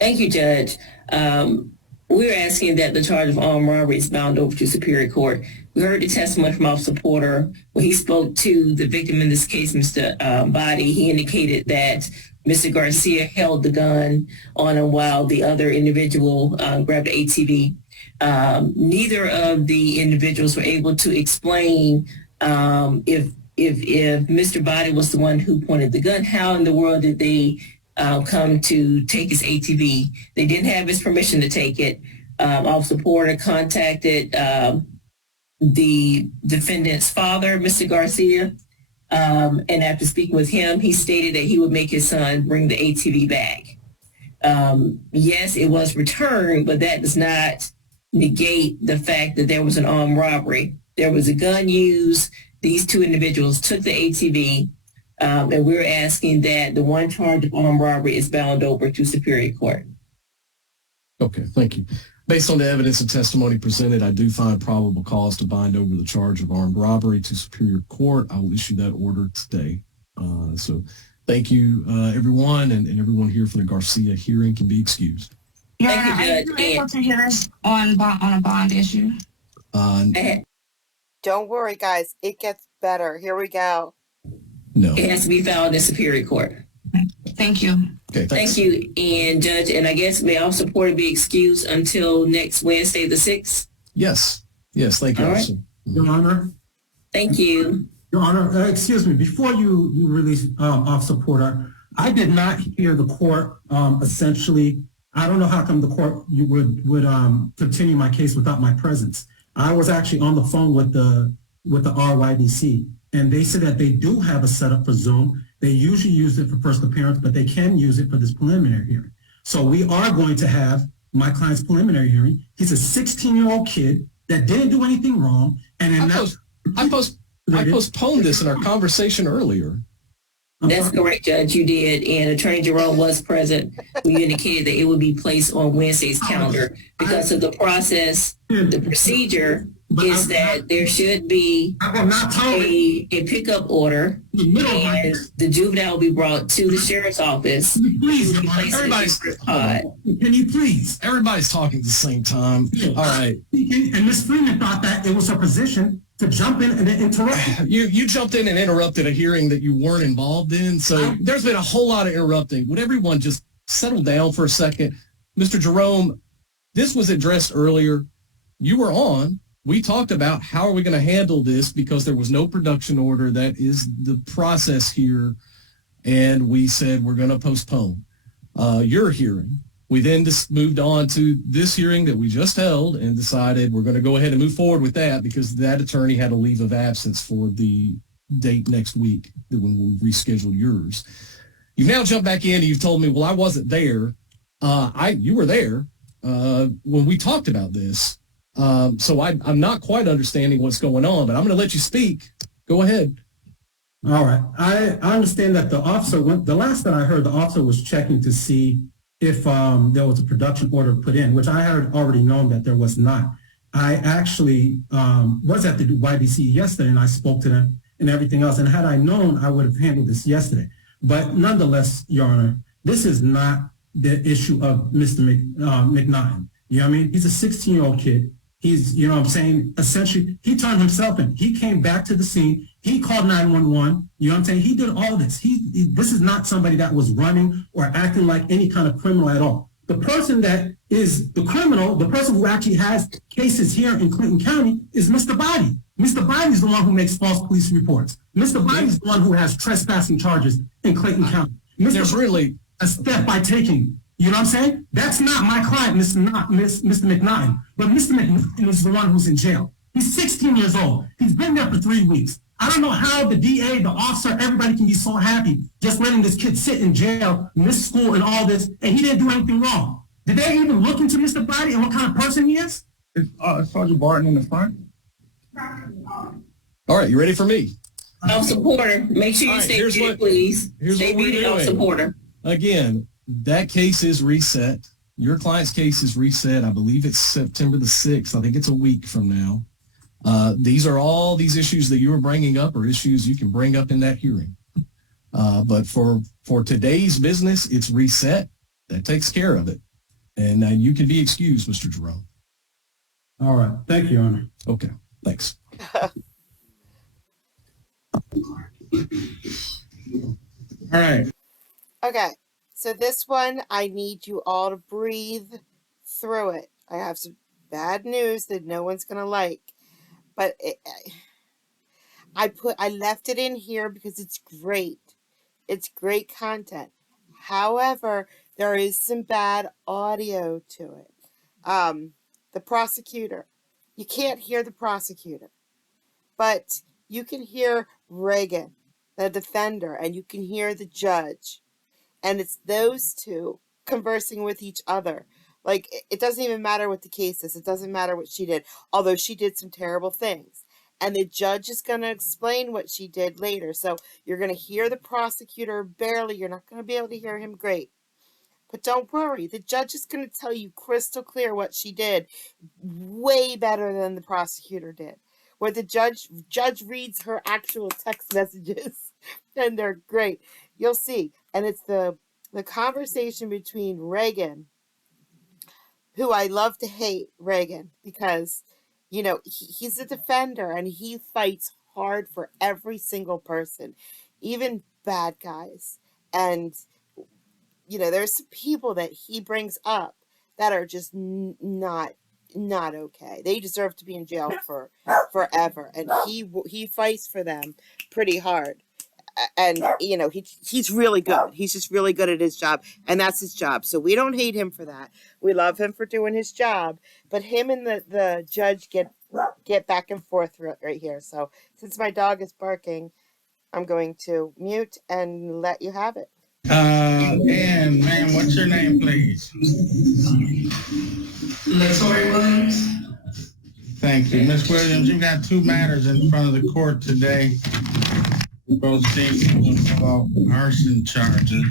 Thank you, Judge. We're asking that the charge of armed robbery is bound over to Superior Court. We heard the testimony from Officer Porter. When he spoke to the victim in this case, Mr. Body, he indicated that Mr. Garcia held the gun on him while the other individual grabbed the ATV. Neither of the individuals were able to explain if Mr. Body was the one who pointed the gun, how in the world did they come to take his ATV? They didn't have his permission to take it. Officer Porter contacted the defendant's father, Mr. Garcia, and after speaking with him, he stated that he would make his son bring the ATV back. Yes, it was returned, but that does not negate the fact that there was an armed robbery. There was a gun used. These two individuals took the ATV, and we're asking that the one charge of armed robbery is bound over to Superior Court. Okay, thank you. Based on the evidence and testimony presented, I do find probable cause to bind over the charge of armed robbery to Superior Court. I will issue that order today. So thank you, everyone, and everyone here for the Garcia hearing can be excused. Your Honor, are you able to hear us on a bond issue? Don't worry, guys. It gets better. Here we go. No. It has to be filed in Superior Court. Thank you. Okay, thanks. Thank you. And Judge, and I guess may Officer Porter be excused until next Wednesday, the 6th? Yes. Yes, thank you, Officer. Your Honor. Thank you. Your Honor, excuse me, before you release Officer Porter, I did not hear the court essentially, I don't know how come the court would continue my case without my presence. I was actually on the phone with the RYDC, and they said that they do have a setup for Zoom. They usually use it for first appearance, but they can use it for this preliminary hearing. So we are going to have my client's preliminary hearing. He's a 16-year-old kid that didn't do anything wrong. And I postponed this in our conversation earlier. That's correct, Judge. You did. And Attorney Jerome was present. We indicated that it would be placed on Wednesday's calendar because of the process, the procedure is that there should be a pickup order, and the juvenile will be brought to the sheriff's office. Please, everybody's, can you please? Everybody's talking at the same time. All right. And Ms. Freeman thought that it was her position to jump in and interrupt. You jumped in and interrupted a hearing that you weren't involved in. So there's been a whole lot of interrupting. Would everyone just settle down for a second? Mr. Jerome, this was addressed earlier. You were on. We talked about how are we going to handle this because there was no production order. That is the process here. And we said we're going to postpone your hearing. We then just moved on to this hearing that we just held and decided we're going to go ahead and move forward with that because that attorney had a leave of absence for the date next week when we rescheduled yours. You've now jumped back in and you've told me, well, I wasn't there. You were there when we talked about this. So I'm not quite understanding what's going on, but I'm going to let you speak. Go ahead. All right. I understand that the officer, the last that I heard, the officer was checking to see if there was a production order put in, which I had already known that there was not. I actually was at the YBC yesterday, and I spoke to them and everything else. And had I known, I would have handled this yesterday. But nonetheless, Your Honor, this is not the issue of Mr. McNaughton. You know what I mean? He's a 16-year-old kid. He's, you know what I'm saying, essentially, he turned himself in. He came back to the scene. He called 911. You know what I'm saying? He did all this. This is not somebody that was running or acting like any kind of criminal at all. The person that is the criminal, the person who actually has cases here in Clinton County is Mr. Body. Mr. Body is the one who makes false police reports. Mr. Body is the one who has trespassing charges in Clinton County. There's really a step by taking. You know what I'm saying? That's not my client, Mr. McNaughton. But Mr. McNaughton is the one who's in jail. He's 16 years old. He's been there for 3 weeks. I don't know how the DA, the officer, everybody can be so happy just letting this kid sit in jail, miss school and all this, and he didn't do anything wrong. Did they even look into Mr. Body and what kind of person he is? Is Sergeant Barton in the front? All right, you ready for me? Officer Porter, make sure you stay muted, please. Stay muted, Officer Porter. Again, that case is reset. Your client's case is reset. I believe it's September the 6th. I think it's a week from now. These are all these issues that you were bringing up are issues you can bring up in that hearing. But for today's business, it's reset. That takes care of it. And you can be excused, Mr. Jerome. All right. Thank you, Your Honor. Okay. Thanks. All right. Okay. So this one, I need you all to breathe through it. I have some bad news that no one's going to like. But I left it in here because it's great. It's great content. However, there is some bad audio to it. The prosecutor. You can't hear the prosecutor. But you can hear Reagan, the defender, and you can hear the judge. And it's those two conversing with each other. Like, it doesn't even matter what the case is. It doesn't matter what she did, although she did some terrible things. And the judge is going to explain what she did later. So you're going to hear the prosecutor barely. You're not going to be able to hear him great. But don't worry. The judge is going to tell you crystal clear what she did way better than the prosecutor did. Where the judge reads her actual text messages, and they're great. You'll see. And it's the conversation between Reagan, who I love to hate, Reagan, because, you know, he's a defender and he fights hard for every single person, even bad guys. And, you know, there's some people that he brings up that are just not okay. They deserve to be in jail for forever. And he fights for them pretty hard. And, you know, he's really good. He's just really good at his job. And that's his job. So we don't hate him for that. We love him for doing his job. But him and the judge get back and forth right here. So since my dog is barking, I'm going to mute and let you have it. And ma'am, what's your name, please? Latoya Williams. Thank you. Ms. Williams, you've got 2 matters in front of the court today. Both seem to involve arson charges.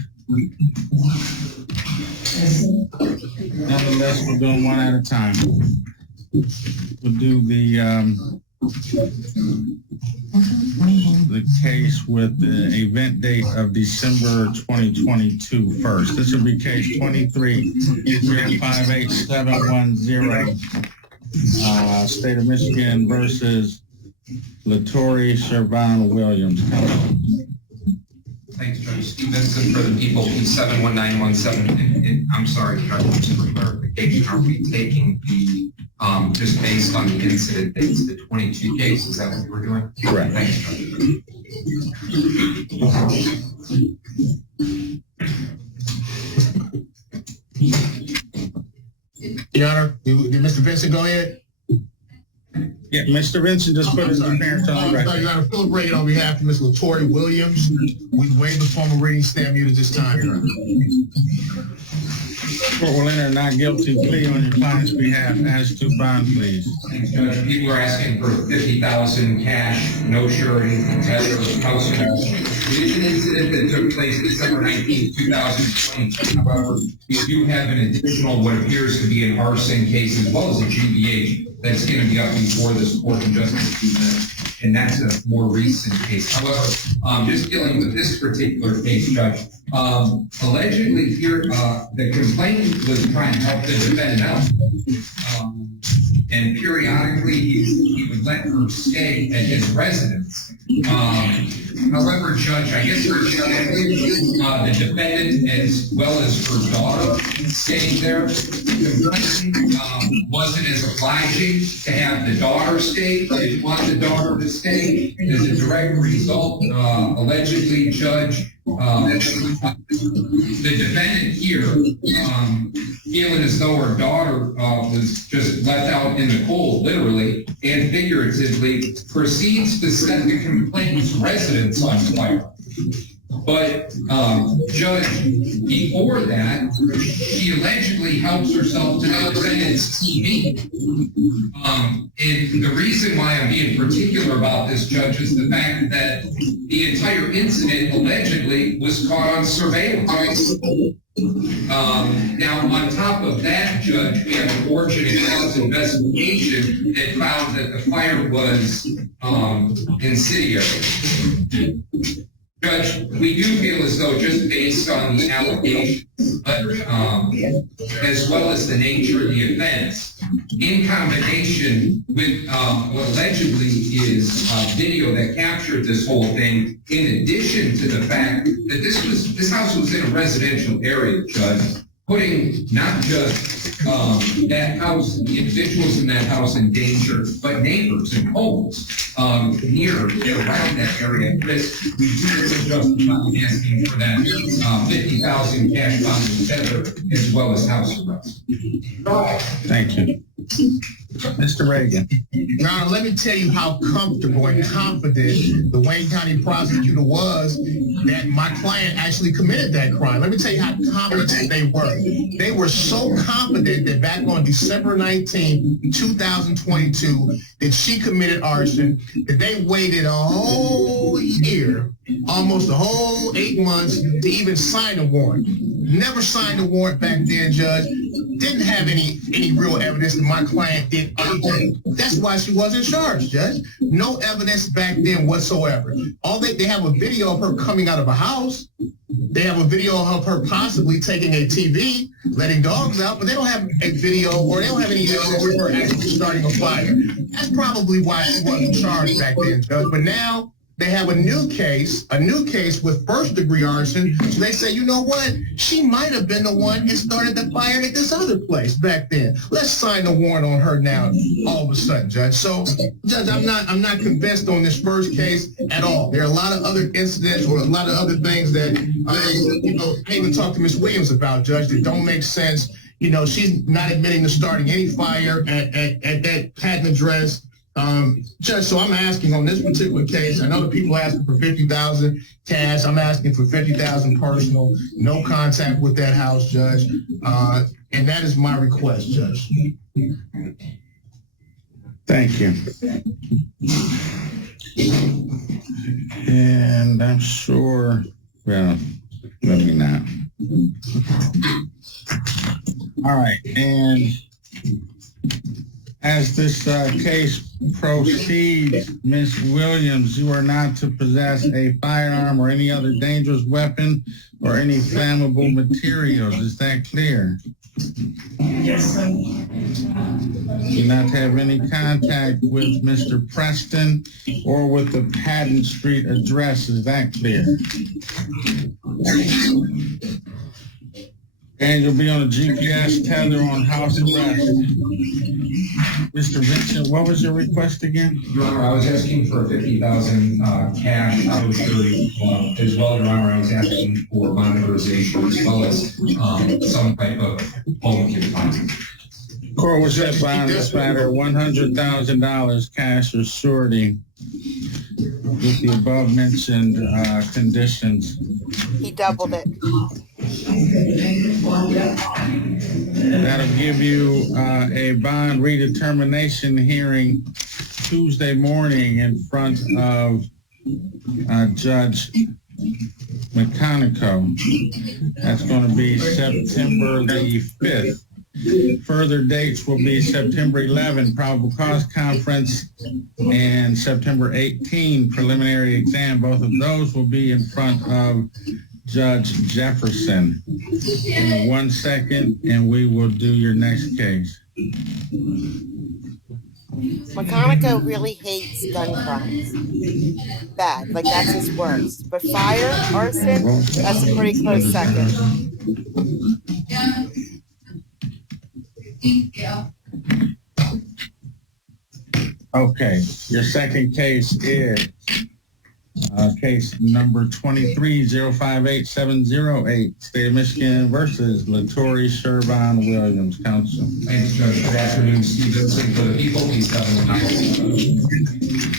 Nonetheless, we'll do them one at a time. we'll do the case with the event date of December 2022 first. This will be case 23-58710, State of Michigan versus Latory Servan Williams. Thanks, Judge. Steve Vincent for the people, P71917. I'm sorry, Judge, just for clarification, are we taking the, just based on the incident dates, the 22 cases, is that what we're doing? Correct. Thanks, Judge. Your Honor, did Mr. Vincent go ahead? Yeah, Mr. Vincent just put his appearance on the record. Your Honor, Philip Reagan on behalf of Ms. Latory Williams. We waive the formal reading, stand muted this time, Your Honor. Court will enter a not guilty plea on your client's behalf. As to bond, please. Thanks, Judge. People are asking for $50,000 cash, no surety, measure of house arrest. It is an incident that took place December 19, 2020. However, we do have an additional, what appears to be an arson case, as well as a GBH, that's going to be up before this court in just a few minutes. And that's a more recent case. However, just dealing with this particular case, Judge, allegedly here, the complainant was trying to help the defendant out. And periodically he would let her stay at his residence. However, Judge, I guess the defendant as well as her daughter staying there. The complainant wasn't as obliging to have the daughter stay, but didn't want the daughter to stay. As a direct result, allegedly, Judge, the defendant here, feeling as though her daughter was just left out in the cold, literally and figuratively, proceeds to set the complainant's residence on fire. But, Judge, before that, she allegedly helps herself to the defendant's TV. And the reason why I'm being particular about this, Judge, is the fact that the entire incident allegedly was caught on surveillance. Now, on top of that, Judge, we have a fortunate house investigation that found that the fire was incendiary. Judge, we do feel as though just based on the allegations, as well as the nature of the offense, in combination with what allegedly is video that captured this whole thing, in addition to the fact that this house was in a residential area, Judge, putting not just that house, the individuals in that house in danger, but neighbors and homes near around that area at risk. We do justify asking for that $50,000 cash bond together, as well as house arrest. Thank you. Mr. Reagan. Your Honor, let me tell you how comfortable and confident the Wayne County prosecutor was that my client actually committed that crime. Let me tell you how confident they were. They were so confident that back on December 19, 2022, that she committed arson, that they waited a whole year, almost a whole 8 months, to even sign a warrant. Never signed a warrant back then, Judge. Didn't have any real evidence that my client did anything. That's why she wasn't charged, Judge. No evidence back then whatsoever. They have a video of her coming out of a house. They have a video of her possibly taking a TV, letting dogs out, but they don't have a video or they don't have any evidence of her actually starting a fire. That's probably why she wasn't charged back then, Judge. But now they have a new case with first-degree arson. So they say, you know what? She might have been the one that started the fire at this other place back then. Let's sign a warrant on her now, all of a sudden, Judge. So, Judge, I'm not convinced on this first case at all. There are a lot of other incidents or a lot of other things that I even talked to Ms. Williams about, Judge, that don't make sense. She's not admitting to starting any fire at that patent address. Judge, so I'm asking on this particular case, I know the people are asking for $50,000 cash. I'm asking for $50,000 personal, no contact with that house, Judge. And that is my request, Judge. Thank you. And I'm sure, well, let me not. All right, and As this case proceeds, Ms. Williams, you are not to possess a firearm or any other dangerous weapon or any flammable materials. Is that clear? Yes, sir. You're not to have any contact with Mr. Preston or with the Patton Street address. Is that clear? And you'll be on a GPS tether on house arrest. Mr. Vincent, what was your request again? Your Honor, I was asking for $50,000 cash out of jury, as well, Your Honor, I was asking for monetization as well as some type of home confinement. Court was set by this matter $100,000 cash or surety with the above mentioned conditions. He doubled it. That'll give you a bond redetermination hearing Tuesday morning in front of Judge McConico. That's going to be September the 5th. Further dates will be September 11, probable cause conference, and September 18, preliminary exam. Both of those will be in front of Judge Jefferson. In 1 second, and we will do your next case. McConico really hates gun crimes. Bad, like that's his worst. But fire, arson, that's a pretty close second. Okay, your second case is case number 23058-708, State of Michigan versus Latory Shervon Williams. Counsel. Thanks, Judge. Good afternoon, Steve Vincent for the people. Please have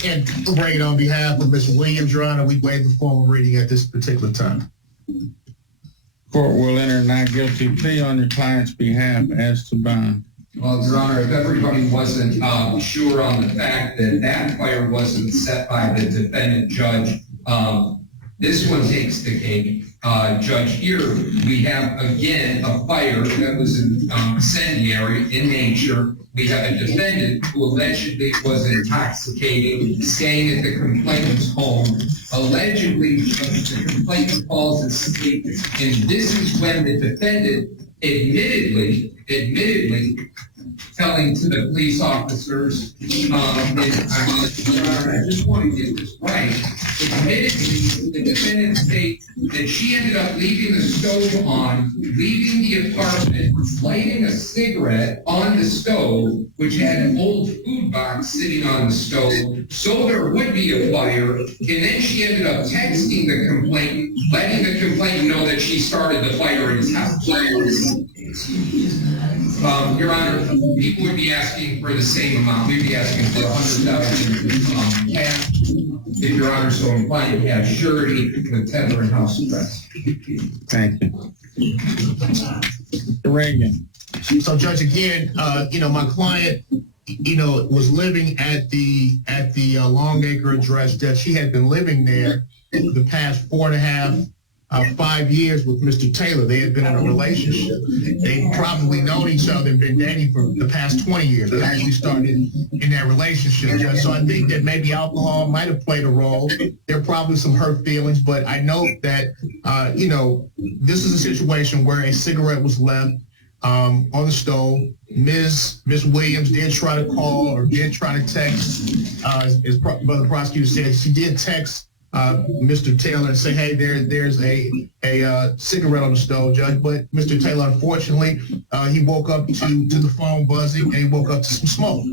And we'll bring it on behalf of Mr. Williams, Your Honor. We waive the formal reading at this particular time. Court will enter not guilty plea on your client's behalf as to bond. Well, Your Honor, if everybody wasn't sure on the fact that that fire wasn't set by the defendant judge, this one takes the cake. Judge, here we have, again, a fire that was incendiary in nature. We have a defendant who allegedly was intoxicated, staying at the complainant's home. Allegedly, the complainant falls asleep, and this is when the defendant admittedly telling to the police officers, and I just want to get this right, admittedly, the defendant states that she ended up leaving the stove on, leaving the apartment, lighting a cigarette on the stove, which had an old food box sitting on the stove, so there would be a fire, and then she ended up texting the complainant, letting the complainant know that she started the fire in his house. Your Honor, people would be asking for the same amount. We'd be asking for $100,000 cash. If Your Honor so inclined, you have surety with tether and house arrest. Thank you. Reagan. So, Judge, again, my client, was living at the Longacre address that she had been living there for the past 5 years with Mr. Taylor. They had been in a relationship. They'd probably known each other and been dating for the past 20 years. They actually started in that relationship. So I think that maybe alcohol might have played a role. There are probably some hurt feelings, but I know that, this is a situation where a cigarette was left on the stove. Miss Williams did try to call or did try to text, as the prosecutor said, she did text Mr. Taylor and say, hey, there's a cigarette on the stove, Judge. But Mr. Taylor, unfortunately, he woke up to the phone buzzing and he woke up to some smoke.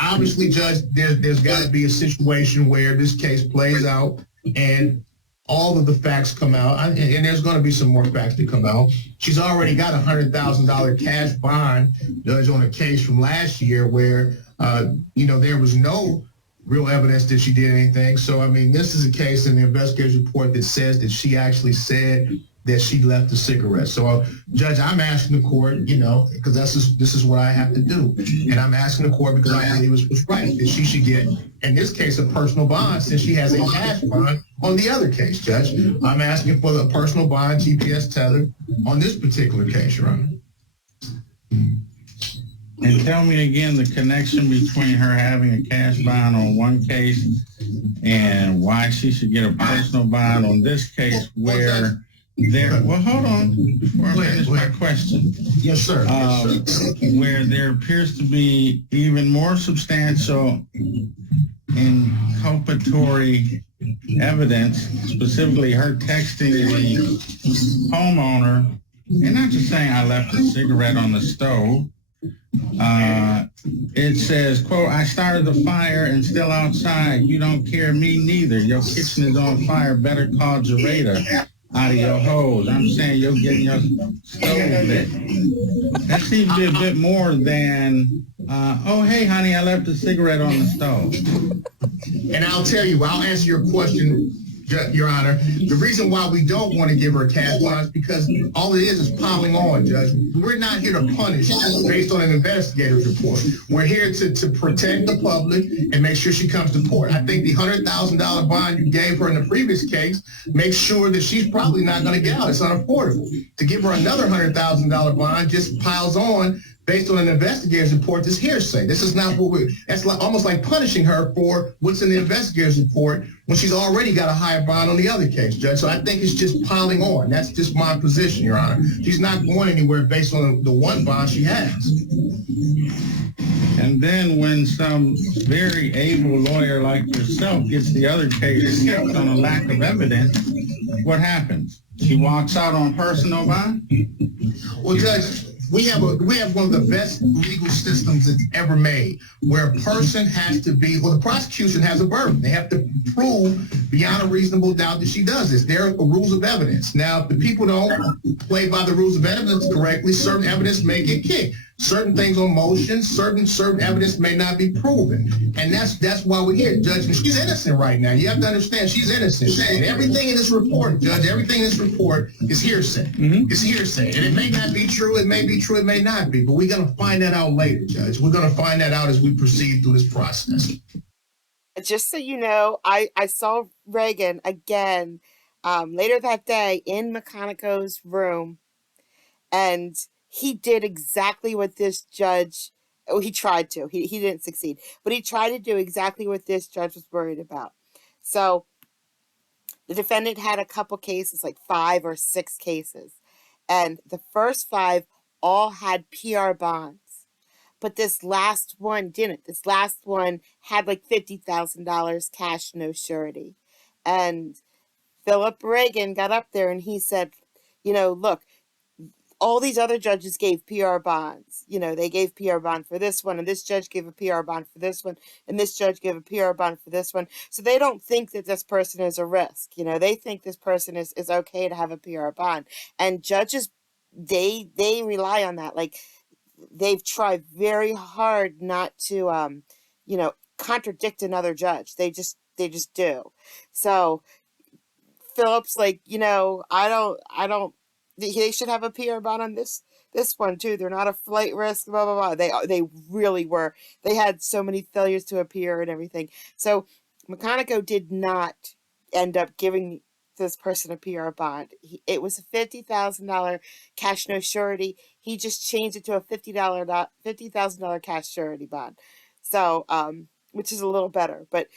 Obviously, Judge, there's got to be a situation where this case plays out and all of the facts come out, and there's going to be some more facts to come out. She's already got a $100,000 cash bond, Judge, on a case from last year where, there was no real evidence that she did anything. So, this is a case in the investigator's report that says that she actually said that she left the cigarette. So, Judge, I'm asking the court, because this is what I have to do. And I'm asking the court because I believe it was right that she should get, in this case, a personal bond since she has a cash bond on the other case, Judge. I'm asking for the personal bond GPS tether on this particular case, Your Honor. And tell me again the connection between her having a cash bond on one case and why she should get a personal bond on this case where well, hold on before I finish my question. Yes, sir. Where there appears to be even more substantial inculpatory evidence, specifically her texting the homeowner, and not just saying I left a cigarette on the stove. It says, quote, I started the fire and still outside. You don't care, me neither. Your kitchen is on fire. Better call Jareta out of your hose. I'm saying you're getting your stove lit. That seems to be a bit more than, oh, hey, honey, I left a cigarette on the stove. And I'll tell you, I'll answer your question, Your Honor. The reason why we don't want to give her a cash bond is because all it is piling on, Judge. We're not here to punish based on an investigator's report. We're here to protect the public and make sure she comes to court. I think the $100,000 bond you gave her in the previous case makes sure that she's probably not going to get out. It's unaffordable. To give her another $100,000 bond just piles on based on an investigator's report. This hearsay. This is not what that's like, almost like punishing her for what's in the investigator's report when she's already got a higher bond on the other case, Judge. So I think it's just piling on. That's just my position, Your Honor. She's not going anywhere based on the one bond she has. And then when some very able lawyer like yourself gets the other case on a lack of evidence, what happens? She walks out on personal bond? Well, Judge, we have one of the best legal systems that's ever made, where a person has to be, well, the prosecution has a burden. They have to prove beyond a reasonable doubt that she does this. There are rules of evidence. Now, if the people don't play by the rules of evidence correctly, certain evidence may get kicked. Certain things on motion, certain evidence may not be proven. And that's why we're here, Judge. And she's innocent right now. You have to understand she's innocent. And everything in this report, Judge, everything in this report is hearsay. Mm-hmm. It's hearsay. And it may not be true, it may be true, it may not be. But we're going to find that out later, Judge. We're going to find that out as we proceed through this process. Just so you know, I saw Reagan again later that day in McConaughey's room, and he did exactly what this judge, he tried to. He didn't succeed, but he tried to do exactly what this judge was worried about. So the defendant had a couple cases, like 5 or 6 cases, and the first 5 all had PR bonds. But this last one didn't. This last one had like $50,000 cash, no surety. And Philip Reagan got up there and he said, you know, look, all these other judges gave PR bonds. You know, they gave PR bond for this one, and this judge gave a PR bond for this one, and this judge gave a PR bond for this one. So they don't think that this person is a risk. You know, they think this person is okay to have a PR bond. And judges, they rely on that. Like, they've tried very hard not to, you know, contradict another judge. They just do. So Philip's like, you know, I don't, they should have a PR bond on this one too. They're not a flight risk, blah, blah, blah. They really were. They had so many failures to appear and everything. So McConaughey did not end up giving this person a PR bond. It was a $50,000 cash no surety. He just changed it to a $50,000 cash surety bond. So, which is a little better. But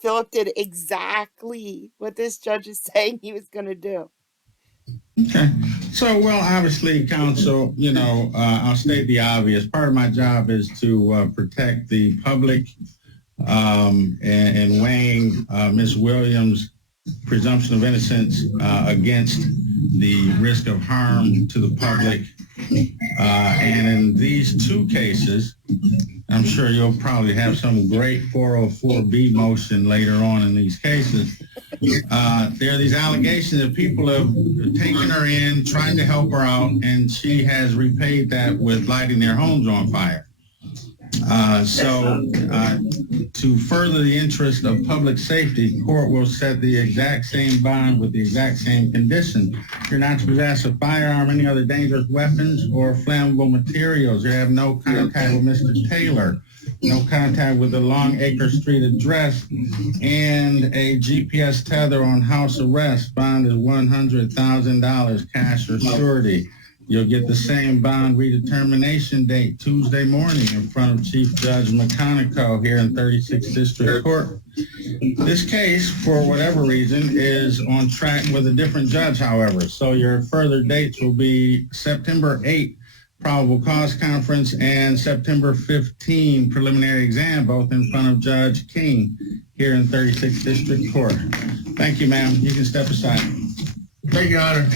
Philip did exactly what this judge is saying he was going to do. Okay. So, well, obviously, counsel, you know, I'll state the obvious. Part of my job is to protect the public and weighing Ms. Williams' presumption of innocence against the risk of harm to the public. And in these 2 cases, I'm sure you'll probably have some great 404B motion later on in these cases. There are these allegations that people have taken her in, trying to help her out, and she has repaid that with lighting their homes on fire. To further the interest of public safety, court will set the exact same bond with the exact same condition. You're not to possess a firearm, any other dangerous weapons, or flammable materials. You have no contact with Mr. Taylor, no contact with the Long Acre Street address, and a GPS tether on house arrest. Bond is $100,000 cash or surety. You'll get the same bond redetermination date Tuesday morning in front of Chief Judge McConico here in 36th District Court. This case, for whatever reason, is on track with a different judge, however. So your further dates will be September 8th, probable cause conference, and September 15 preliminary exam, both in front of Judge King here in 36th District Court. Thank you, ma'am. You can step aside. Thank you, Your Honor.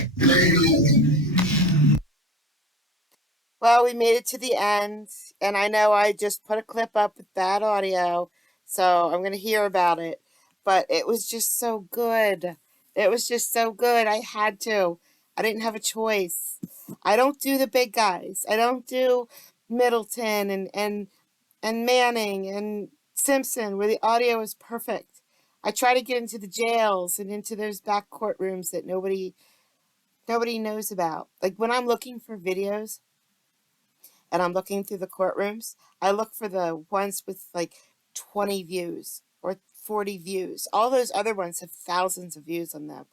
Well, we made it to the end, and I know I just put a clip up with bad audio, so I'm going to hear about it. But it was just so good. It was just so good. I had to. I didn't have a choice. I don't do the big guys. I don't do Middleton and Manning and Simpson, where the audio is perfect. I try to get into the jails and into those back courtrooms that nobody knows about. Like when I'm looking for videos and I'm looking through the courtrooms, I look for the ones with like 20 views or 40 views. All those other ones have thousands of views on them.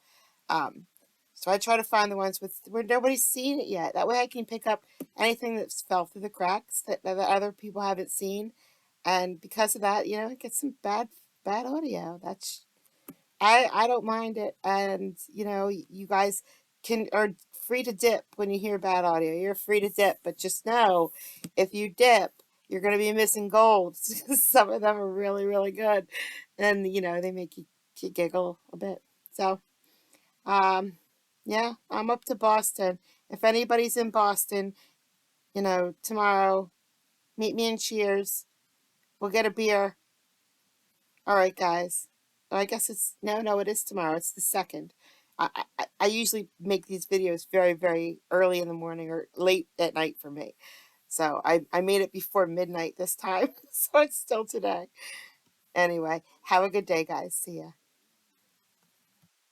So I try to find the ones where nobody's seen it yet. That way I can pick up anything that's fell through the cracks that other people haven't seen. And because of that, I get some bad audio. I don't mind it. And, you guys are free to dip when you hear bad audio. You're free to dip, but just know if you dip, you're going to be missing gold. Some of them are really, really good. And, they make you giggle a bit. So, yeah, I'm up to Boston. If anybody's in Boston, tomorrow, meet me in Cheers. We'll get a beer. All right, guys. I guess it is tomorrow. It's the 2nd. I usually make these videos very, very early in the morning or late at night for me. So I made it before midnight this time. So it's still today. Anyway, have a good day, guys. See ya.